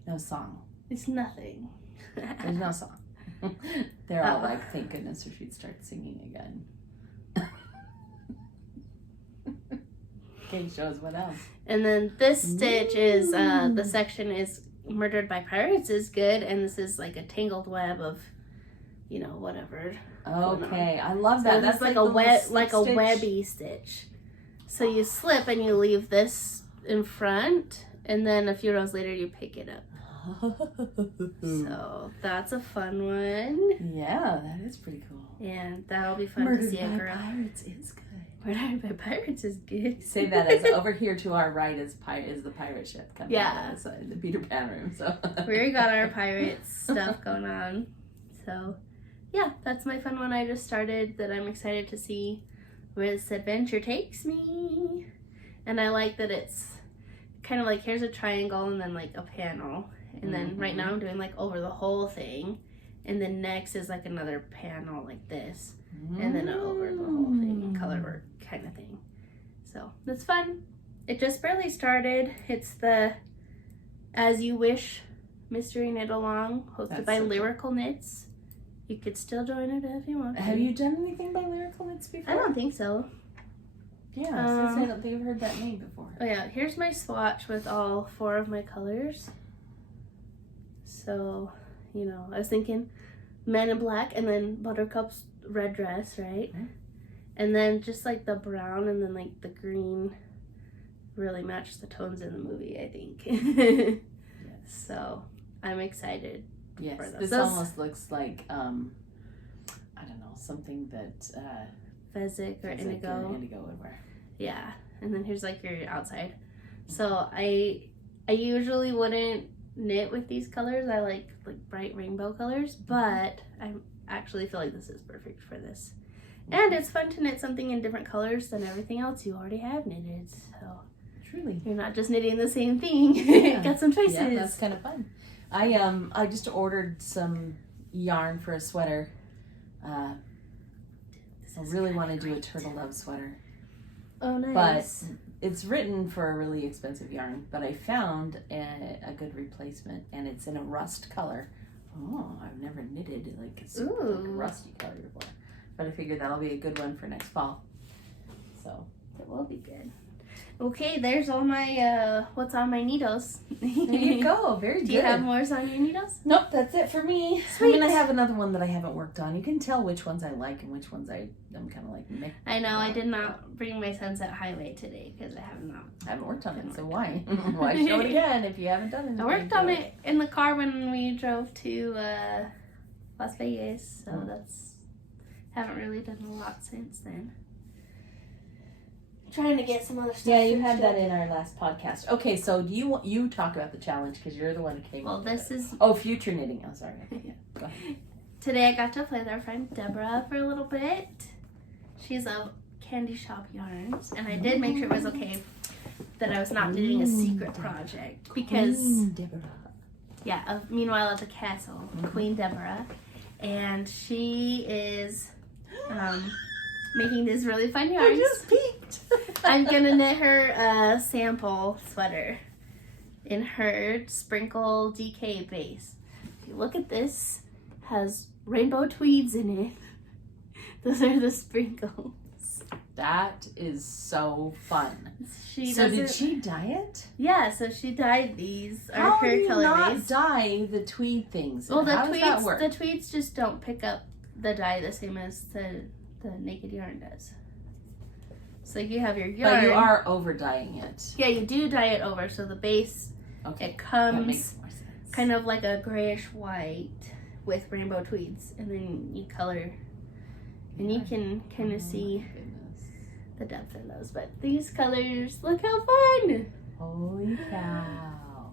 no song. It's nothing. There's no song. They're all like, thank goodness, or she'd start singing again. Okay, show us what else. And then this stitch is, the section is Murdered by Pirates is good, and this is like a tangled web of, you know, whatever. Okay, I love So that. that's like the a little like a stitch. webby stitch. So you slip and you leave this in front, and then a few rows later you pick it up. So that's a fun one. Yeah, that is pretty cool. And that'll be fun Murdered to see a by girl. Pirates is good. Murdered by Pirates is good. Say that as over here to our right is the pirate ship coming out of the Peter Pan room. So We already got our pirates stuff going on. So yeah, that's my fun one I just started that I'm excited to see where this adventure takes me. And I like that it's kind of like here's a triangle and then like a panel. And then right now I'm doing like over the whole thing. And then next is like another panel like this. And then over the whole thing, color work kind of thing. So that's fun. It just barely started. It's the As You Wish Mystery Knit Along, hosted by Lyrical Knits. You could still join it if you want. Have you done anything by Lyrical Knits before? I don't think so. Yeah, since I don't think I've heard that name before. Oh yeah, here's my swatch with all 4 of my colors. So, you know, I was thinking Men in Black and then Buttercup's red dress, right? Okay. And then just like the brown and then like the green really matched the tones in the movie, I think. Yes. So I'm excited. Yes, for this those. almost looks like, I don't know, something that Fezzik or Indigo. Indigo would wear. Yeah, and then here's like your outside. So I usually wouldn't knit with these colors. I like bright rainbow colors, but I actually feel like this is perfect for this. And it's fun to knit something in different colors than everything else you already have knitted. So Truly. you're not just knitting the same thing. Yeah. Got some choices. Yeah, that's kind of fun. I just ordered some yarn for a sweater. I really want to do a turtle dove sweater. Oh, nice. But it's written for a really expensive yarn, but I found a good replacement, and it's in a rust color. Oh, I've never knitted like a super like rusty color before, but I figured that'll be a good one for next fall. So it will be good. Okay, there's all my what's on my needles. there you go. Very good. Do you have more on your needles? Nope, that's it for me. Sweet. I mean, I have another one that I haven't worked on. You can tell which ones I like and which ones I'm kind of like meh. I know, I did not bring my Sunset Highway today because I haven't worked on it, so why? Why show it again if you haven't done it? I worked on it in the car when we drove to Las Vegas, so haven't really done a lot since then. trying to get some other stuff. Yeah, you had that in our last podcast. Okay, so you talk about the challenge because you're the one who came up with this it. is... Oh, future knitting. I'm sorry. Yeah, go ahead. Today I got to play with our friend Deborah for a little bit. She's of Candy Shop Yarns, and I did make sure it was okay that I was not doing a secret project because Meanwhile at the Castle, Queen Deborah, and she is making these really fun yarns. I just peeked. I'm gonna knit her a sample sweater in her sprinkle DK base. If you look at this, has rainbow tweeds in it. Those are the sprinkles. That is so fun. Did she dye it? Yeah, so she dyed these. How do you not colorways. Dye the tweed things? Well, How does that work? the tweeds just don't pick up the dye the same as the naked yarn does. So you have your yarn. But you are over dyeing it. Yeah, you do dye it over. So the base, it comes that makes more sense. kind of like a grayish white with rainbow tweeds, and then you color, and you can kind of see the depth in those. But these colors, look how fun! Holy cow!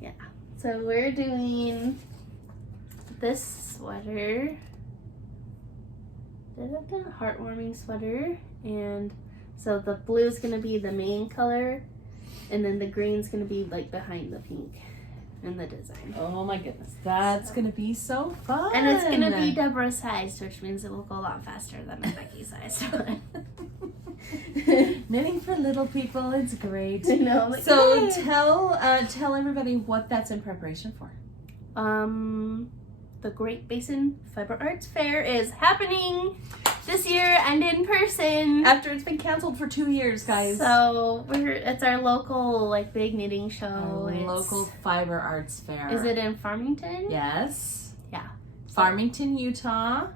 Yeah. So we're doing this sweater. Heartwarming sweater, and so the blue is gonna be the main color, and then the green's gonna be like behind the pink in the design. Oh my goodness, that's gonna be so fun! And it's gonna be Deborah's size, which means it will go a lot faster than a Becky size. Knitting for little people, it's great. I know. Like, so yay! tell everybody what that's in preparation for. The Great Basin Fiber Arts Fair is happening this year and in person. After it's been canceled for 2 years, guys. So it's our local big knitting show. Local fiber arts fair. Is it in Farmington? Yes. Yeah. Farmington, Utah.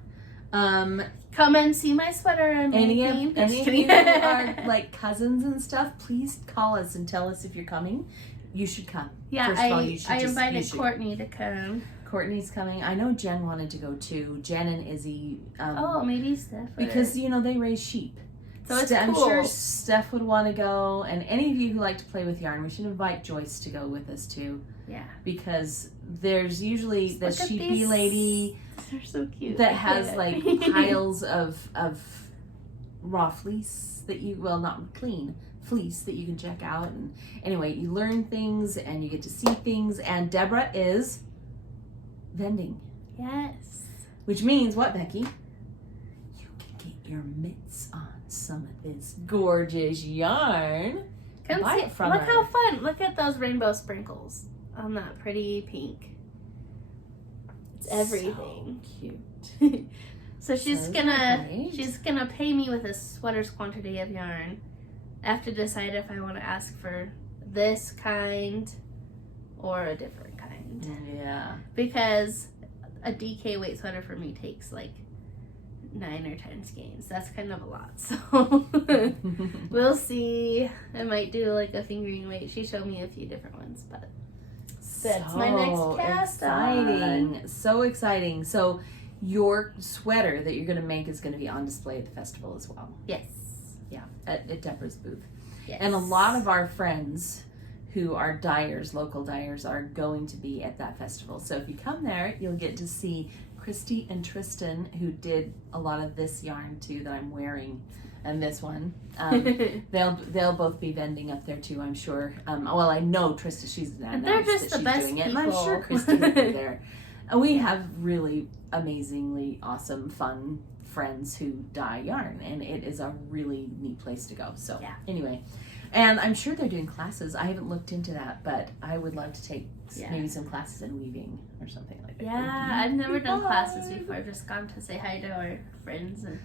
Come and see my sweater I'm making. Any of you who are cousins and stuff, please call us and tell us if you're coming. You should come. Yeah, First of all, you should I invited Courtney to come. Courtney's coming. I know Jen wanted to go too. Jen and Izzy. Maybe Steph. Because, they raise sheep. So it's cool. I'm sure Steph would want to go. And any of you who like to play with yarn, we should invite Joyce to go with us too. Yeah. Because there's usually the sheepy lady. They're so cute. That has piles of raw fleece that not clean fleece that you can check out. And anyway, you learn things and you get to see things. And Deborah is vending. Yes. Which means what, Becky? You can get your mitts on some of this gorgeous yarn. Come see it from her. Look how fun. Look at those rainbow sprinkles on that pretty pink. It's everything. So cute. So she's gonna pay me with a sweater's quantity of yarn. I have to decide if I want to ask for this kind or a different kind. Yeah. Because a DK weight sweater for me takes 9 or 10 skeins. That's kind of a lot. So we'll see. I might do a fingering weight. She showed me a few different ones, but that's my next cast. Exciting. So exciting. So your sweater that you're going to make is going to be on display at the festival as well. Yes. Yeah, at Deborah's booth. Yes. And a lot of our friends who are dyers, local dyers, are going to be at that festival. So if you come there, you'll get to see Christy and Tristan, who did a lot of this yarn too that I'm wearing, and this one. They'll both be vending up there too, I'm sure. Well, I know Tristan, she's announced they're just that the she's best doing it, people. and I'm sure Christy will be there. And we have really amazingly awesome, fun friends who dye yarn, and it is a really neat place to go. So anyway, and I'm sure they're doing classes. I haven't looked into that, but I would love to take maybe some classes in weaving or something like that. Yeah, I've never done classes before. I've just gone to say hi to our friends and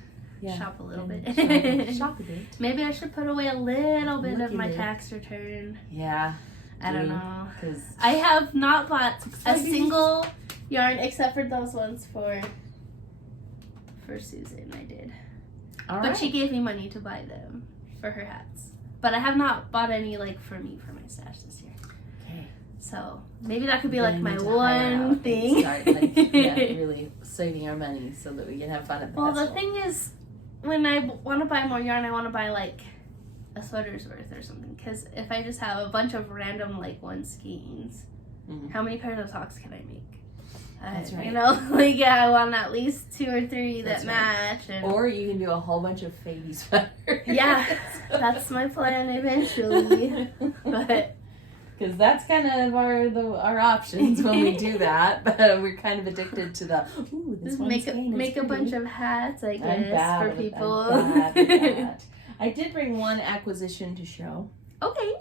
shop a little bit. Shop a bit. Maybe I should put away a little bit of my tax return. Yeah. I don't know. Because I have not bought a single yarn except for those ones for Susan. I did. But she gave me money to buy them for her hats. But I have not bought any for me for my stash this year. Okay. So maybe that could be my one thing. Start really saving our money so that we can have fun at the festival. The thing is, when I want to buy more yarn, I want to buy a sweater's worth or something. Because if I just have a bunch of random like one skeins, how many pairs of socks can I make? That's right. You know, like I want at least 2 or 3 that match. And... Or you can do a whole bunch of fadey sweaters. Yeah, that's my plan eventually. But because that's kind of our options when we do that. But we're kind of addicted to the this make a bunch of hats, I guess, for people. I'm bad at that. I did bring one acquisition to show. Okay.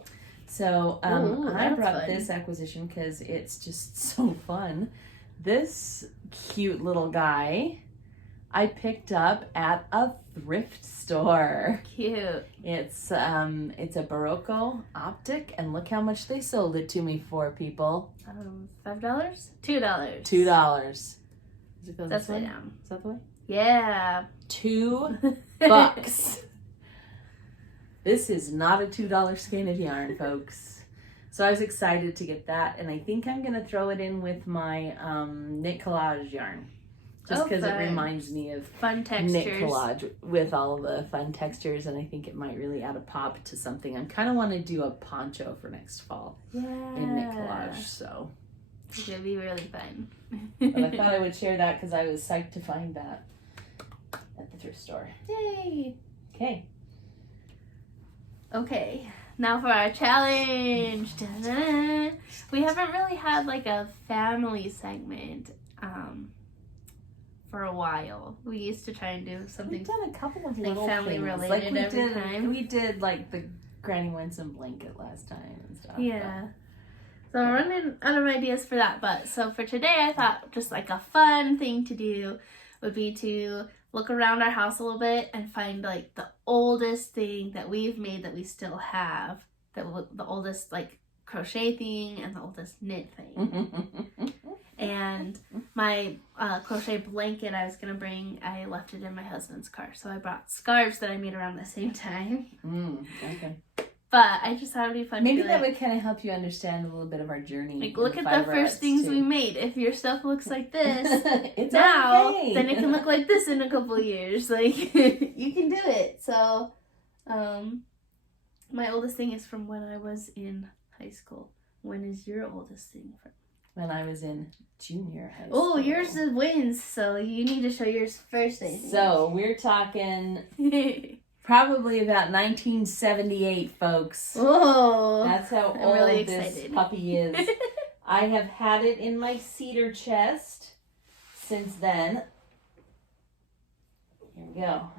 So I brought this acquisition because it's just so fun. This cute little guy I picked up at a thrift store. Cute. It's a Barocco optic, and look how much they sold it to me for, people. $5? $2. $2. Does it go this way? Down. Is that the way? Yeah. $2. This is not a $2 skein of yarn, folks. So I was excited to get that, and I think I'm going to throw it in with my knit collage yarn. Just because it reminds me of fun textures. Knit collage with all the fun textures, and I think it might really add a pop to something. I kind of want to do a poncho for next fall in knit collage, so. It's going to be really fun. But I thought I would share that because I was psyched to find that at the thrift store. Yay! Okay. Now for our challenge. Da-da-da. We haven't really had like a family segment for a while. We used to try and do something. We've done a couple of like little family things. related like every time. We did like the Granny Winsome blanket last time and stuff. Yeah. So we're running out of ideas for that. But so for today, I thought just like a fun thing to do would be to look around our house a little bit and find like the oldest thing that we've made that we still have, the oldest like crochet thing and the oldest knit thing. And my crochet blanket I was gonna bring, I left it in my husband's car, so I brought scarves that I made around the same time. Okay. But I just thought it'd be fun. Maybe to that would kind of help you understand a little bit of our journey. Like, look at the first things we made. If your stuff looks like this it's now, okay. then it can look like this in a couple years. Like, you can do it. So, my oldest thing is from when I was in high school. When is your oldest thing from? When I was in junior high school. Oh, yours is wins, so you need to show yours first, I think. So, we're talking probably about 1978, folks. Whoa. That's how I'm old really this excited. puppy is. I have had it in my cedar chest since then. Here we go.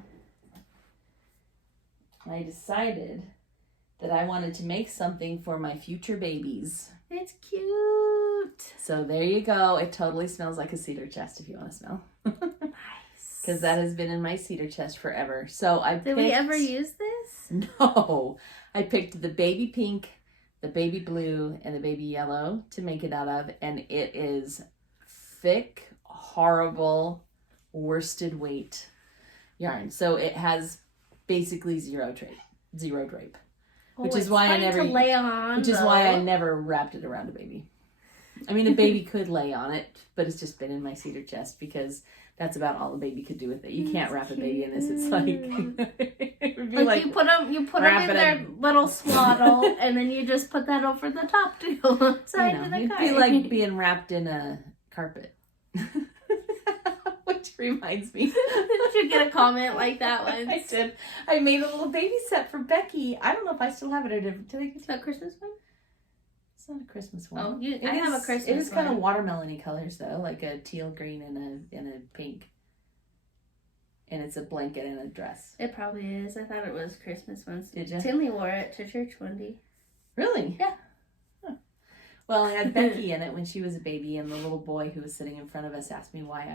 I decided that I wanted to make something for my future babies. It's cute. So there you go. It totally smells like a cedar chest if you want to smell. Nice. Because that has been in my cedar chest forever. So Did we ever use this? No. I picked the baby pink, the baby blue, and the baby yellow to make it out of. And it is thick, horrible, worsted weight yarn. So it has basically zero drape. Which is why I never lay on, which is why I never wrapped it around a baby. I mean, a baby could lay on it, but it's just been in my cedar chest because that's about all the baby could do with it. You can't wrap a baby in this. It's like it would be like you put them in their little swaddle, and then you just put that over the top to go inside of the car. It'd be like being wrapped in a carpet. Which reminds me. Did you get a comment like that once? I did. I made a little baby set for Becky. I don't know if I still have it or did I get that Christmas one? It's not a Christmas one. Oh, I have a Christmas one. It is kind of watermelon-y colors though, like a teal green and a pink. And it's a blanket and a dress. It probably is. I thought it was Christmas ones. Did you? Tinley wore it to church one day. Really? Yeah. Huh. Well, I had Becky in it when she was a baby, and the little boy who was sitting in front of us asked me why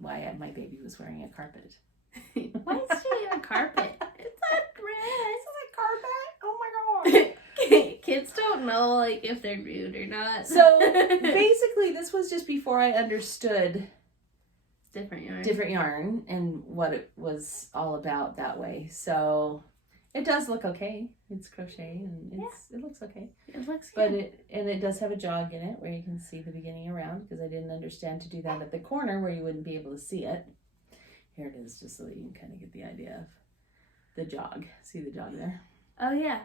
my baby was wearing a carpet. Why is she in a carpet? It's a dress. It's a carpet. Oh my god. Kids don't know like if they're rude or not. So basically, this was just before I understood different yarn and what it was all about that way. So it does look okay. It's crochet and it looks okay. It looks but good. it does have a jog in it where you can see the beginning around because I didn't understand to do that at the corner where you wouldn't be able to see it. Here it is, just so that you can kind of get the idea of the jog. See the jog there? Oh, yeah.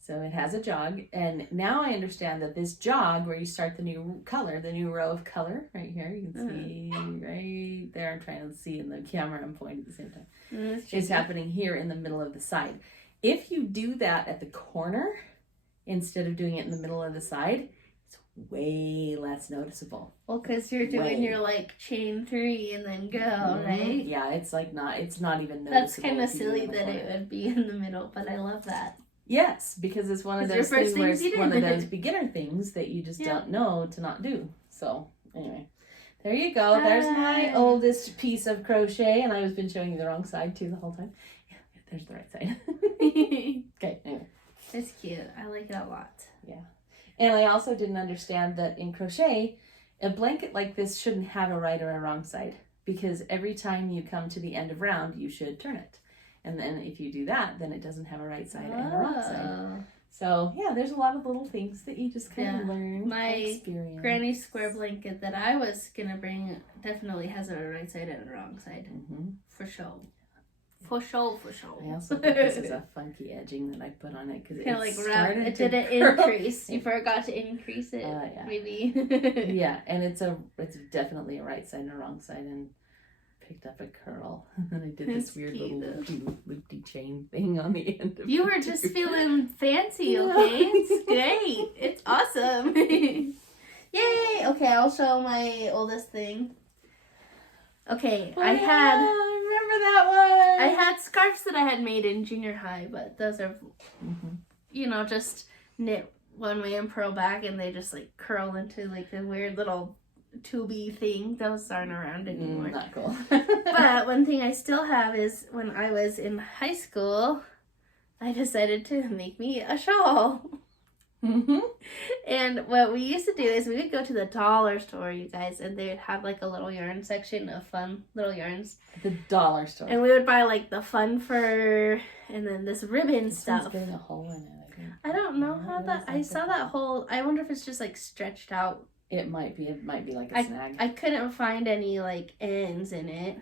So it has a jog, and now I understand that this jog, where you start the new color, the new row of color, right here, you can see right there, I'm trying to see in the camera, I'm pointing at the same time, is happening here in the middle of the side. If you do that at the corner, instead of doing it in the middle of the side, it's way less noticeable. Well, because you're doing your like chain 3 and then go, right? Yeah, it's not even noticeable. That's kind of silly that it would be in the middle, but I love that. Yes, because it's one of those things where it's one of those beginner things that you just don't know to not do. So, anyway. There you go. There's my oldest piece of crochet, and I've been showing you the wrong side, too, the whole time. Yeah, there's the right side. Okay, anyway. It's cute. I like it a lot. Yeah. And I also didn't understand that in crochet, a blanket like this shouldn't have a right or a wrong side, because every time you come to the end of round, you should turn it. And then if you do that, then it doesn't have a right side and a wrong side. So, yeah, there's a lot of little things that you just kind of learn by experience. My granny square blanket that I was going to bring definitely has a right side and a wrong side. Mm-hmm. For sure. For sure. I also think this is a funky edging that I put on it, because it didn't increase. You forgot to increase it, maybe. Yeah, and it's definitely a right side and a wrong side, and picked up a curl, and then I did this weird little loopy chain thing on the end of it. You were just feeling fancy, okay? It's great. It's awesome. Yay! Okay, I'll show my oldest thing. Okay, I remember that one. I had scarves that I had made in junior high, but those are, just knit one way and purl back, and they just like curl into like a weird little tubey thing. Those aren't around anymore. Not cool. But one thing I still have is when I was in high school, I decided to make me a shawl. Mm-hmm. And what we used to do is we would go to the dollar store, you guys, and they would have like a little yarn section of fun little yarns. The dollar store. And we would buy like the fun fur and then this ribbon stuff. It's getting a hole in it, I think. I don't know how that. I saw that hole. I wonder if it's just like stretched out. It might be like a snag. I couldn't find any like ends in it.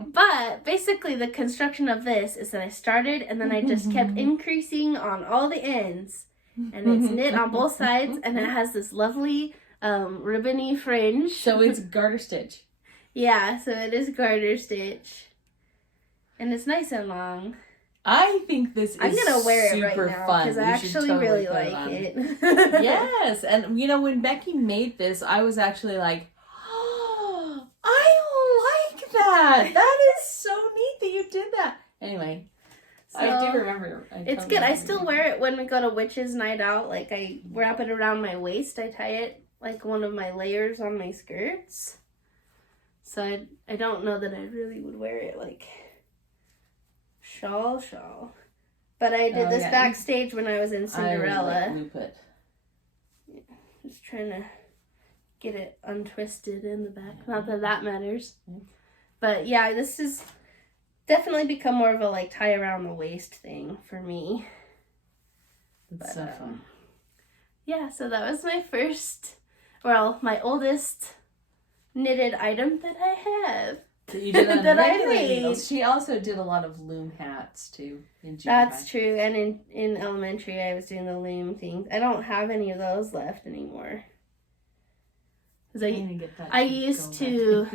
But basically the construction of this is that I started and then I just kept increasing on all the ends. And it's knit on both sides and it has this lovely ribbony fringe. So it's garter stitch. Yeah, so it is garter stitch. And it's nice and long. I think this is I'm gonna wear it right now because I actually really like it. Yes, and when Becky made this, I was actually like, oh, I like that. That is so neat that you did that. Anyway, so, I do remember. It's good. I still wear it when we go to witches' night out. Like I wrap it around my waist. I tie it like one of my layers on my skirts. So I don't know that I really would wear it like shawl. But I did this backstage when I was in Cinderella. I loop it. Yeah, just trying to get it untwisted in the back. Yeah. Not that that matters. Yeah. But yeah, this has definitely become more of a like tie around the waist thing for me. It's so fun. Yeah, so that was my oldest knitted item that I have. That you did on that I made. Needles. She also did a lot of loom hats too. That's true, and in elementary I was doing the loom things. I don't have any of those left anymore. I used to.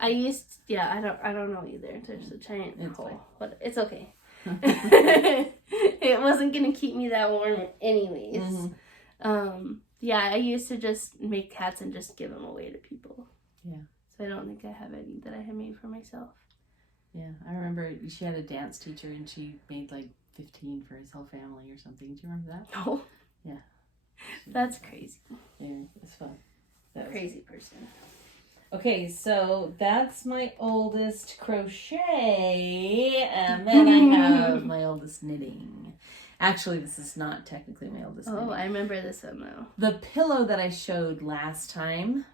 I don't know either. There's a giant hole, but it's okay. It wasn't gonna keep me that warm anyways. Mm-hmm. I used to just make hats and just give them away to people. Yeah. So I don't think I have any that I had made for myself. Yeah, I remember she had a dance teacher and she made like 15 for his whole family or something. Do you remember that? No. Yeah. That's crazy. Yeah, it's fun. Crazy person. Okay, so that's my oldest crochet, and then I have my oldest knitting. Actually, this is not technically my oldest knitting. Oh, I remember this one though. The pillow that I showed last time,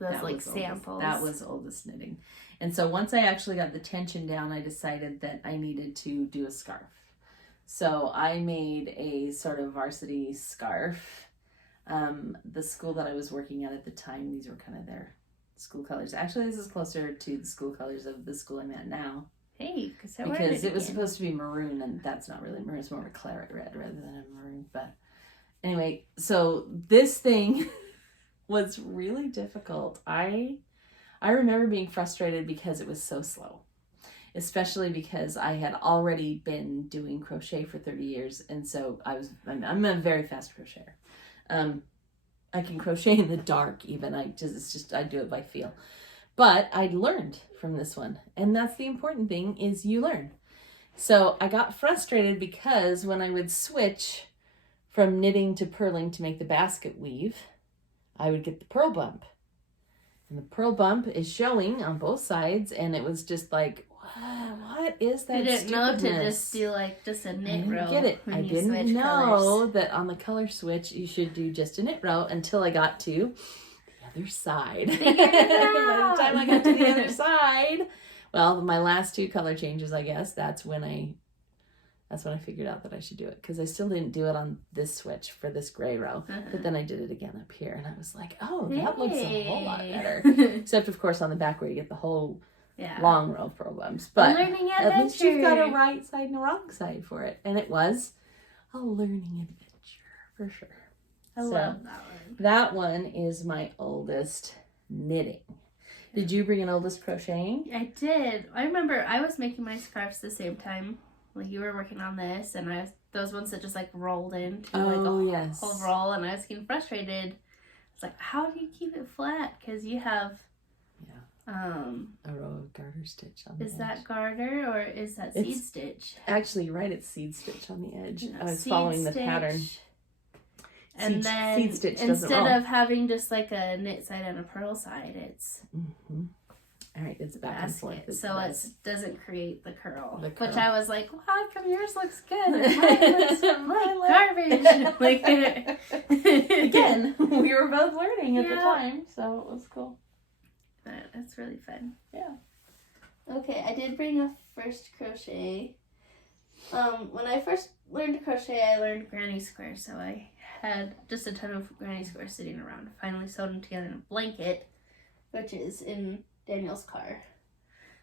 those like samples. That was oldest knitting. And so once I actually got the tension down, I decided that I needed to do a scarf. So I made a sort of varsity scarf. The school that I was working at the time, these were kind of their school colors. Actually, this is closer to the school colors of the school I'm at now. Hey, because it was supposed to be maroon, and that's not really maroon. It's more of a claret red rather than a maroon. But anyway, so this thing was really difficult. I remember being frustrated because it was so slow, especially because I had already been doing crochet for 30 years, and so I'm a very fast crocheter. I can crochet in the dark even. I do it by feel. But I learned from this one, and that's the important thing, is you learn. So I got frustrated because when I would switch from knitting to purling to make the basket weave, I would get the purl bump. And the purl bump is showing on both sides, and it was just like, what is that? You didn't know to just do just a knit row. I didn't get it. I didn't know that on the color switch you should do just a knit row until I got to the other side. By the time I got to the other side, well, my last 2 color changes, I guess, that's when I figured out that I should do it, because I still didn't do it on this switch for this gray row, but then I did it again up here, and I was like, oh, that looks a whole lot better. Except, of course, on the back where you get the whole long row of purl bumps. But at least you've got a right side and a wrong side for it, and it was a learning adventure for sure. I love that one. That one is my oldest knitting. Did you bring an oldest crocheting? I did. I remember I was making my scarves the same time. You were working on this, and those ones that just rolled into a whole roll, and I was getting frustrated. It's like, how do you keep it flat? Because you have a row of garter stitch on the edge. Is that garter or is that seed stitch? Actually, right, it's seed stitch on the edge. I was following the pattern. And then seed stitch instead of having just a knit side and a purl side, it's all right, it's back and forth. So it doesn't create the curl. Which I was like, well, how come yours looks good and mine looks garbage? Again, we were both learning at the time, so it was cool. But it's really fun. Yeah. Okay, I did bring a first crochet. When I first learned to crochet, I learned granny squares, so I had just a ton of granny squares sitting around. I finally sewed them together in a blanket, which is in Daniel's car.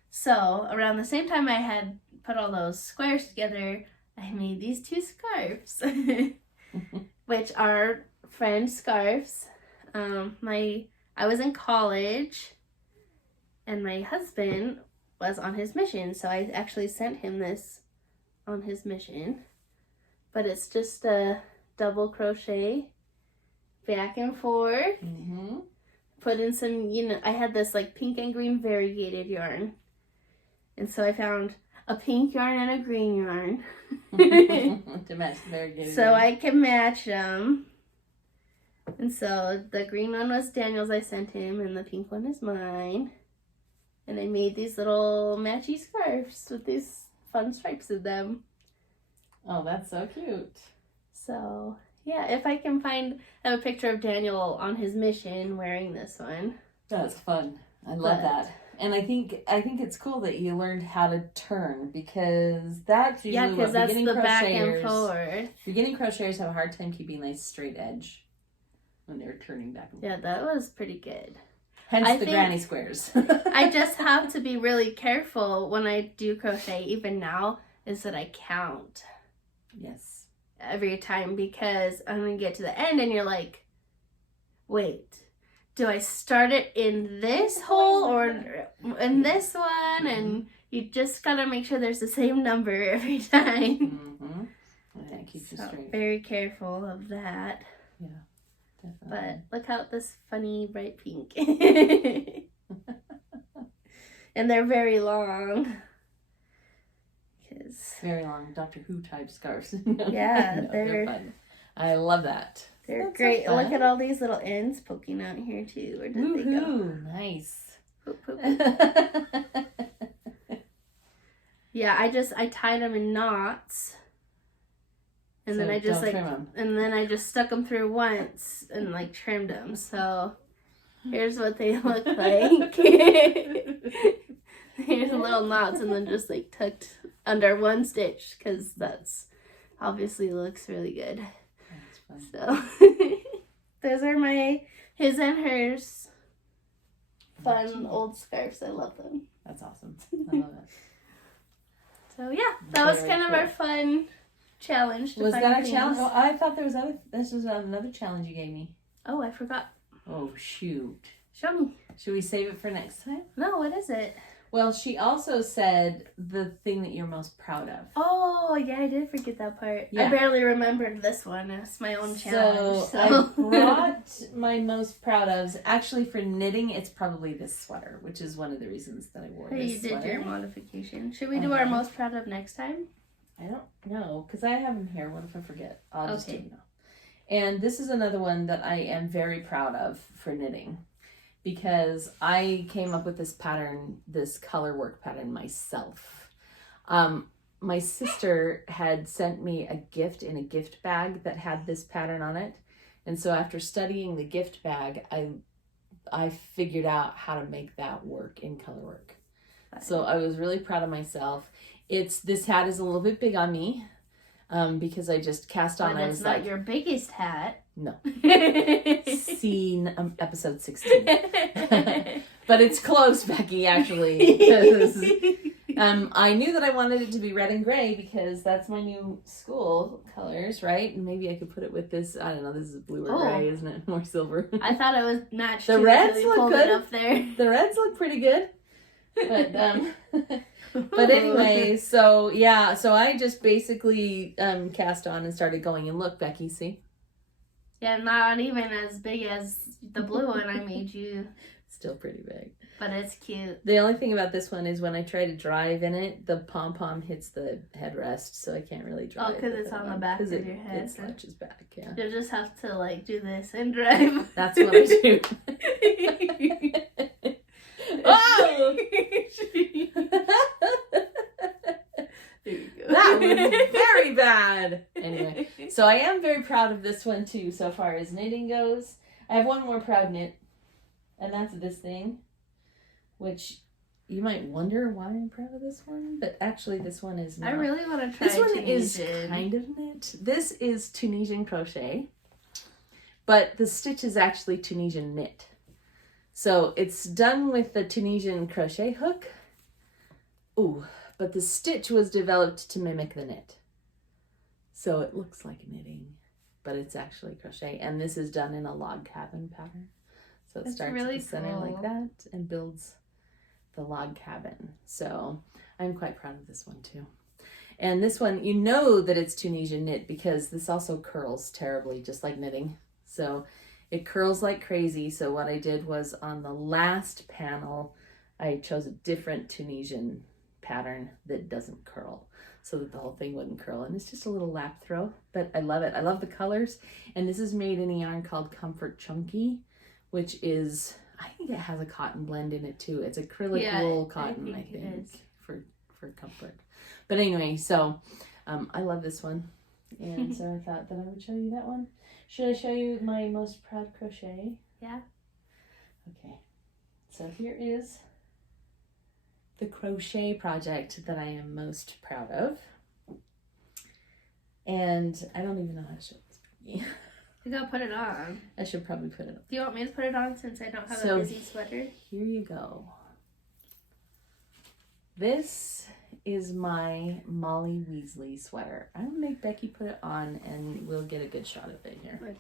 So around the same time I had put all those squares together, I made these 2 scarves, which are friend scarves. I was in college, and my husband was on his mission, so I actually sent him this on his mission. But it's just a double crochet, back and forth. Put in some, I had this pink and green variegated yarn. And so I found a pink yarn and a green yarn. To match the variegated so yarn. I can match them. And so the green one was Daniel's, I sent him, and the pink one is mine. And I made these little matchy scarves with these fun stripes in them. Oh, that's so cute. So, yeah, if I can I have a picture of Daniel on his mission wearing this one. That's fun. I love that. And I think it's cool that you learned how to turn, because that's usually what that's beginning the crocheters, back and forth. Beginning crocheters have a hard time keeping a nice straight edge when they're turning back and forth. Yeah, that was pretty good. Hence the granny squares. I just have to be really careful when I do crochet, even now, is that I count. Yes. Every time, because I'm going to get to the end and you're like, wait, do I start it in this hole or in this one? And you just got to make sure there's the same number every time. Yeah, keep you straight. Very careful of that. Yeah, definitely. But look out this funny bright pink. And they're very long. Very long Doctor Who type scarves. Yeah, they're fun. I love that. They're great. So look at all these little ends poking out here too. Where did they go? Nice. Poop, poop, poop. Yeah, I tied them in knots, and then I just stuck them through once and trimmed them. So here's what they look like. Here's little knots, and then just tucked under one stitch, because that's obviously looks really good. That's fun. So those are his and hers fun old scarves. I love them. That's awesome. I love it. So yeah, that was kind of our fun challenge. To Was find that a things. challenge? Oh, I thought this was another challenge you gave me. Oh, I forgot. Oh, shoot. Show me. Should we save it for next time? No, what is it? Well, she also said the thing that you're most proud of. Oh, yeah, I did forget that part. Yeah. I barely remembered this one. It's my own challenge. So I brought my most proud of. Actually, for knitting, it's probably this sweater, which is one of the reasons that I wore Hey, this you did sweater. your modification. Should we do our most proud of next time? I don't know, because I have them here. What if I forget? I'll just Okay. do it now. And this is another one that I am very proud of for knitting, because I came up with this pattern, this color work pattern myself. My sister had sent me a gift in a gift bag that had this pattern on it. And so after studying the gift bag, I figured out how to make that work in color work. So I was really proud of myself. This hat is a little bit big on me, because I just cast on. But it's not your biggest hat. No. Seen episode 16. But it's close, Becky, actually. Because I knew that I wanted it to be red and gray because that's my new school colors, right? And maybe I could put it with this. I don't know. This is blue or gray, isn't it? More silver. I thought it was matched. The reds so look pulled good. It up there. The reds look pretty good. But but anyway, so yeah, so I just basically cast on and started going, and look, Becky, see? Yeah, not even as big as the blue one I made you. Still pretty big. But it's cute. The only thing about this one is when I try to drive in it, the pom-pom hits the headrest, so I can't really drive. Oh, because it's on the back of your head. It slouches back, yeah. You'll just have to, like, do this and drive. That's what I do. Oh! There you go. That was very bad. Anyway, so I am very proud of this one, too, so far as knitting goes. I have one more proud knit, and that's this thing, which you might wonder why I'm proud of this one, but actually this one is not. I really want to try This one Tunisian. is kind of knit. This is Tunisian crochet, but the stitch is actually Tunisian knit. So it's done with the Tunisian crochet hook. Ooh, but the stitch was developed to mimic the knit. So it looks like knitting, but it's actually crochet. And this is done in a log cabin pattern. So it That's starts really at the center cool. like that and builds the log cabin. So I'm quite proud of this one too. And this one, you know that it's Tunisian knit because this also curls terribly, just like knitting. So it curls like crazy. So what I did was on the last panel, I chose a different Tunisian pattern that doesn't curl so that the whole thing wouldn't curl. And it's just a little lap throw, but I love it. I love the colors. And this is made in a yarn called Comfort Chunky, which is, I think it has a cotton blend in it too. It's acrylic wool cotton, I think for comfort. But anyway, so I love this one. And so I thought that I would show you that one. Should I show you my most proud crochet? Yeah. Okay. So here is the crochet project that I am most proud of. And I don't even know how to show this. You gotta put it on. I should probably put it on. Do you want me to put it on since I don't have a busy sweater? Here you go. This is my Molly Weasley sweater. I'm gonna make Becky put it on and we'll get a good shot of it here.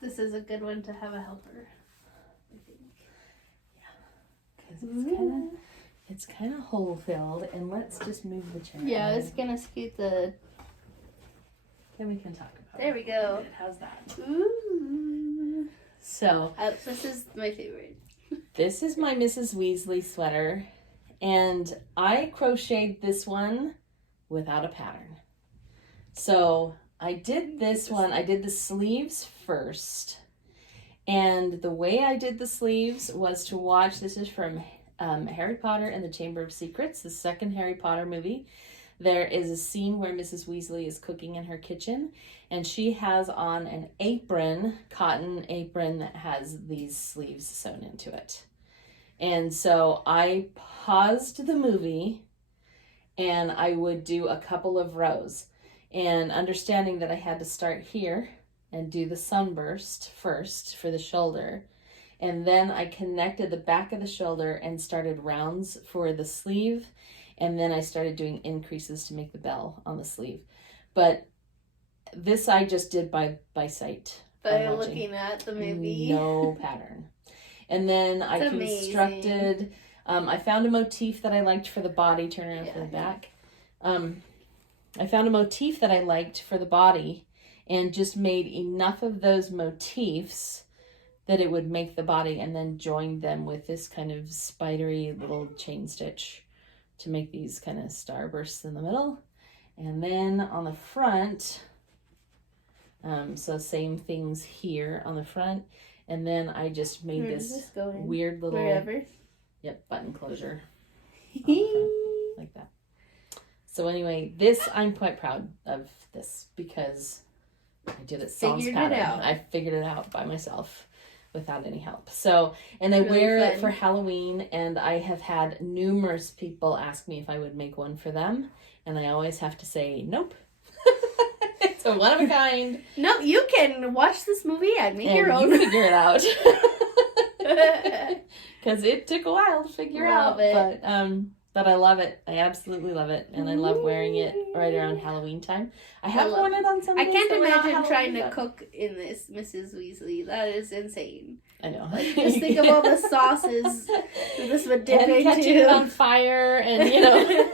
This is a good one to have a helper, I think. Because it's kind of hole filled, and let's just move the chair. Yeah, I was gonna scoot the. Then we can talk about There we go. it. How's that? Ooh. So This is my favorite. this is my Mrs. Weasley sweater, and I crocheted this one without a pattern. So I did this one. I did the sleeves first, and the way I did the sleeves was to watch. This is from Harry Potter and the Chamber of Secrets, the second Harry Potter movie. There is a scene where Mrs. Weasley is cooking in her kitchen, and she has on an apron, cotton apron that has these sleeves sewn into it. And so I paused the movie, and I would do a couple of rows, and understanding that I had to start here and do the sunburst first for the shoulder, And then I connected the back of the shoulder and started rounds for the sleeve. And then I started doing increases to make the bell on the sleeve. But this I just did by sight. By looking at the movie. No pattern. And then I constructed, I found a motif that I liked for the body. Turn around for the back. I found a motif that I liked for the body and just made enough of those motifs that it would make the body, and then joined them with this kind of spidery little chain stitch to make these kind of starbursts in the middle. And then on the front, so same things here on the front. And then I just made this weird little button closure like that. So anyway, this, I'm quite proud of this because I did it sans pattern. I figured it out by myself without any help. So, and I wear it for Halloween, and I have had numerous people ask me if I would make one for them, and I always have to say nope. It's a one of a kind. No, you can watch this movie and make your own. You figure it out. Because it took a while to figure out. But I love it. I absolutely love it. And I love wearing it right around Halloween time. I have worn it on some days. I can't imagine trying to cook in this, Mrs. Weasley. That is insane. I know. Like, just think of all the sauces that this would dip into. Catching it on fire and, you know.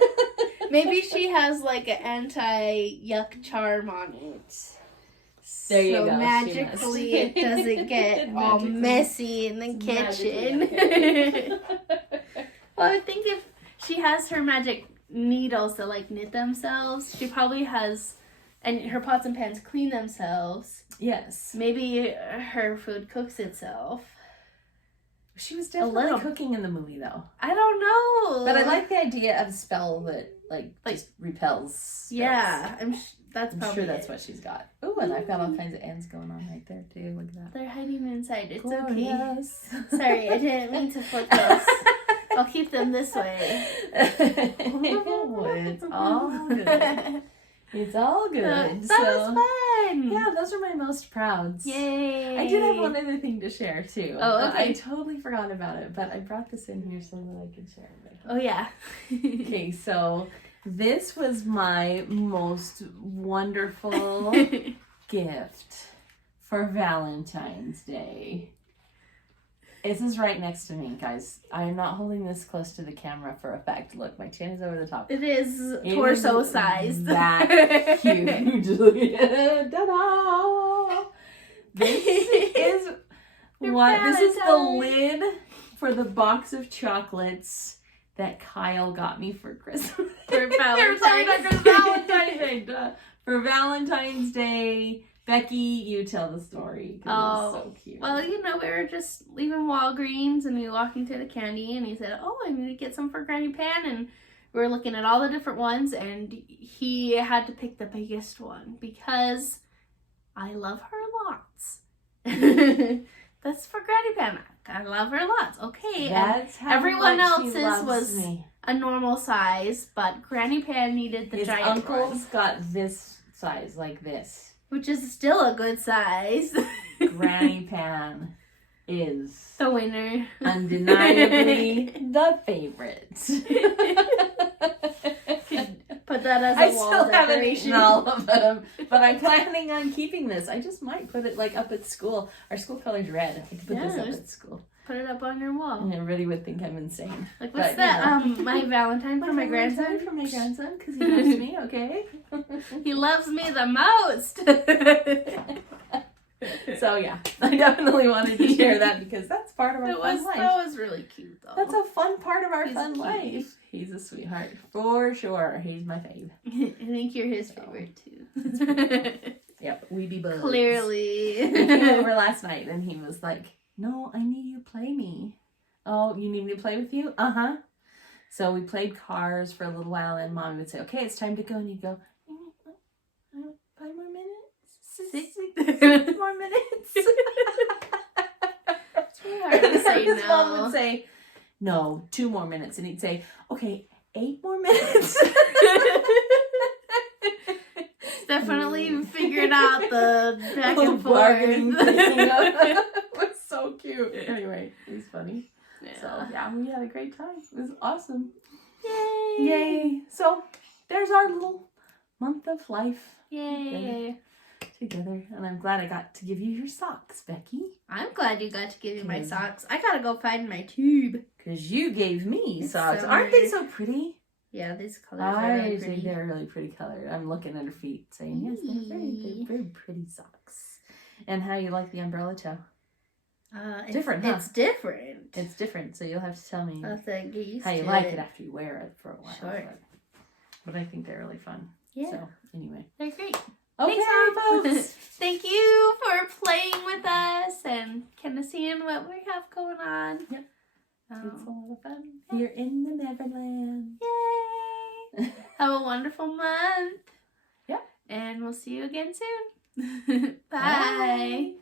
Maybe she has like an anti-yuck charm on it. There you go. So magically it doesn't get all messy in the kitchen. Well, I think if she has her magic needles that like knit themselves, she probably has, and her pots and pans clean themselves. Yes. Maybe her food cooks itself. She was definitely cooking in the movie, though. I don't know. But I like the idea of a spell that, like just repels spells. Yeah, I'm sure that's what she's got. Oh, and I've got all kinds of ends going on right there, too. Look at that. They're hiding inside. It's Glorious. Okay. Sorry, I didn't mean to flip those. I'll keep them this way. It's all good. It's all good. That was fun. Yeah, those are my most prouds. Yay. I did have one other thing to share, too. Oh, okay. I totally forgot about it, but I brought this in here so that I could share it. Oh, yeah. Okay, so this was my most wonderful gift for Valentine's Day. This is right next to me, guys. I am not holding this close to the camera for effect. Look, my chin is over the top. It is torso sized. That huge. Ta-da! This is the lid for the box of chocolates that Kyle got me for Christmas. For Valentine's Day. For Valentine's Day. Becky, you tell the story. Oh, it's so cute. Well, we were just leaving Walgreens and we were walking to the candy and he said, oh, I need to get some for Granny Pan. And we were looking at all the different ones and he had to pick the biggest one because I love her lots. That's for Granny Pan. I love her lots. Okay. That's how everyone else's was a normal size, but Granny Pan needed the giant one. His uncle's got this size, like this. Which is still a good size. Granny Pan is the winner. Undeniably the favorite. Put that as a wall decoration. I still haven't eaten all of them, but I'm planning on keeping this. I just might put it like up at school. Our school color's red. I could put this up at school. Put it up on your wall. And everybody would think I'm insane. Like, what's that? My Valentine for my grandson? For my grandson, because he loves me, okay? He loves me the most. So, yeah. I definitely wanted to share that because that's part of our fun life. That was really cute, though. That's a fun part of our fun life. He's a sweetheart. For sure. He's my fave. I think you're his favorite, too. Yep. We be buds. Clearly. He came over last night and he was like, no, I need you to play me. Oh, you need me to play with you? Uh-huh. So we played cars for a little while and Mom would say, okay, it's time to go. And he'd go, 5 more minutes? 6 more minutes? It's really hard to say His no. Mom would say, no, 2 more minutes. And he'd say, okay, 8 more minutes? Definitely figured out the back and forth. Bargaining thing. It was so cute. Anyway, it was funny. Yeah. So yeah, we had a great time. It was awesome. Yay! Yay! So there's our little month of life. Yay! Together, and I'm glad I got to give you your socks, Becky. I'm glad you got to give me my Good. socks. I gotta go find my tube. Because you gave me It's socks. summer. Aren't they so pretty? Yeah, these colors are I really think pretty. they're really pretty colored. I'm looking at her feet saying, yes, they're very pretty socks. And how you like the umbrella toe? Different, huh? It's different. It's different, so you'll have to tell me I'll have to get used how you to like it after you wear it for a while. Sure. But I think they're really fun. Yeah. So, anyway. They're great. Okay, Thanks, folks. Thank you for playing with us and kind of seeing what we have going on. Yep. It's a lot of fun. Here in the Neverland. Yay! Have a wonderful month. Yep. And we'll see you again soon. Bye. Bye.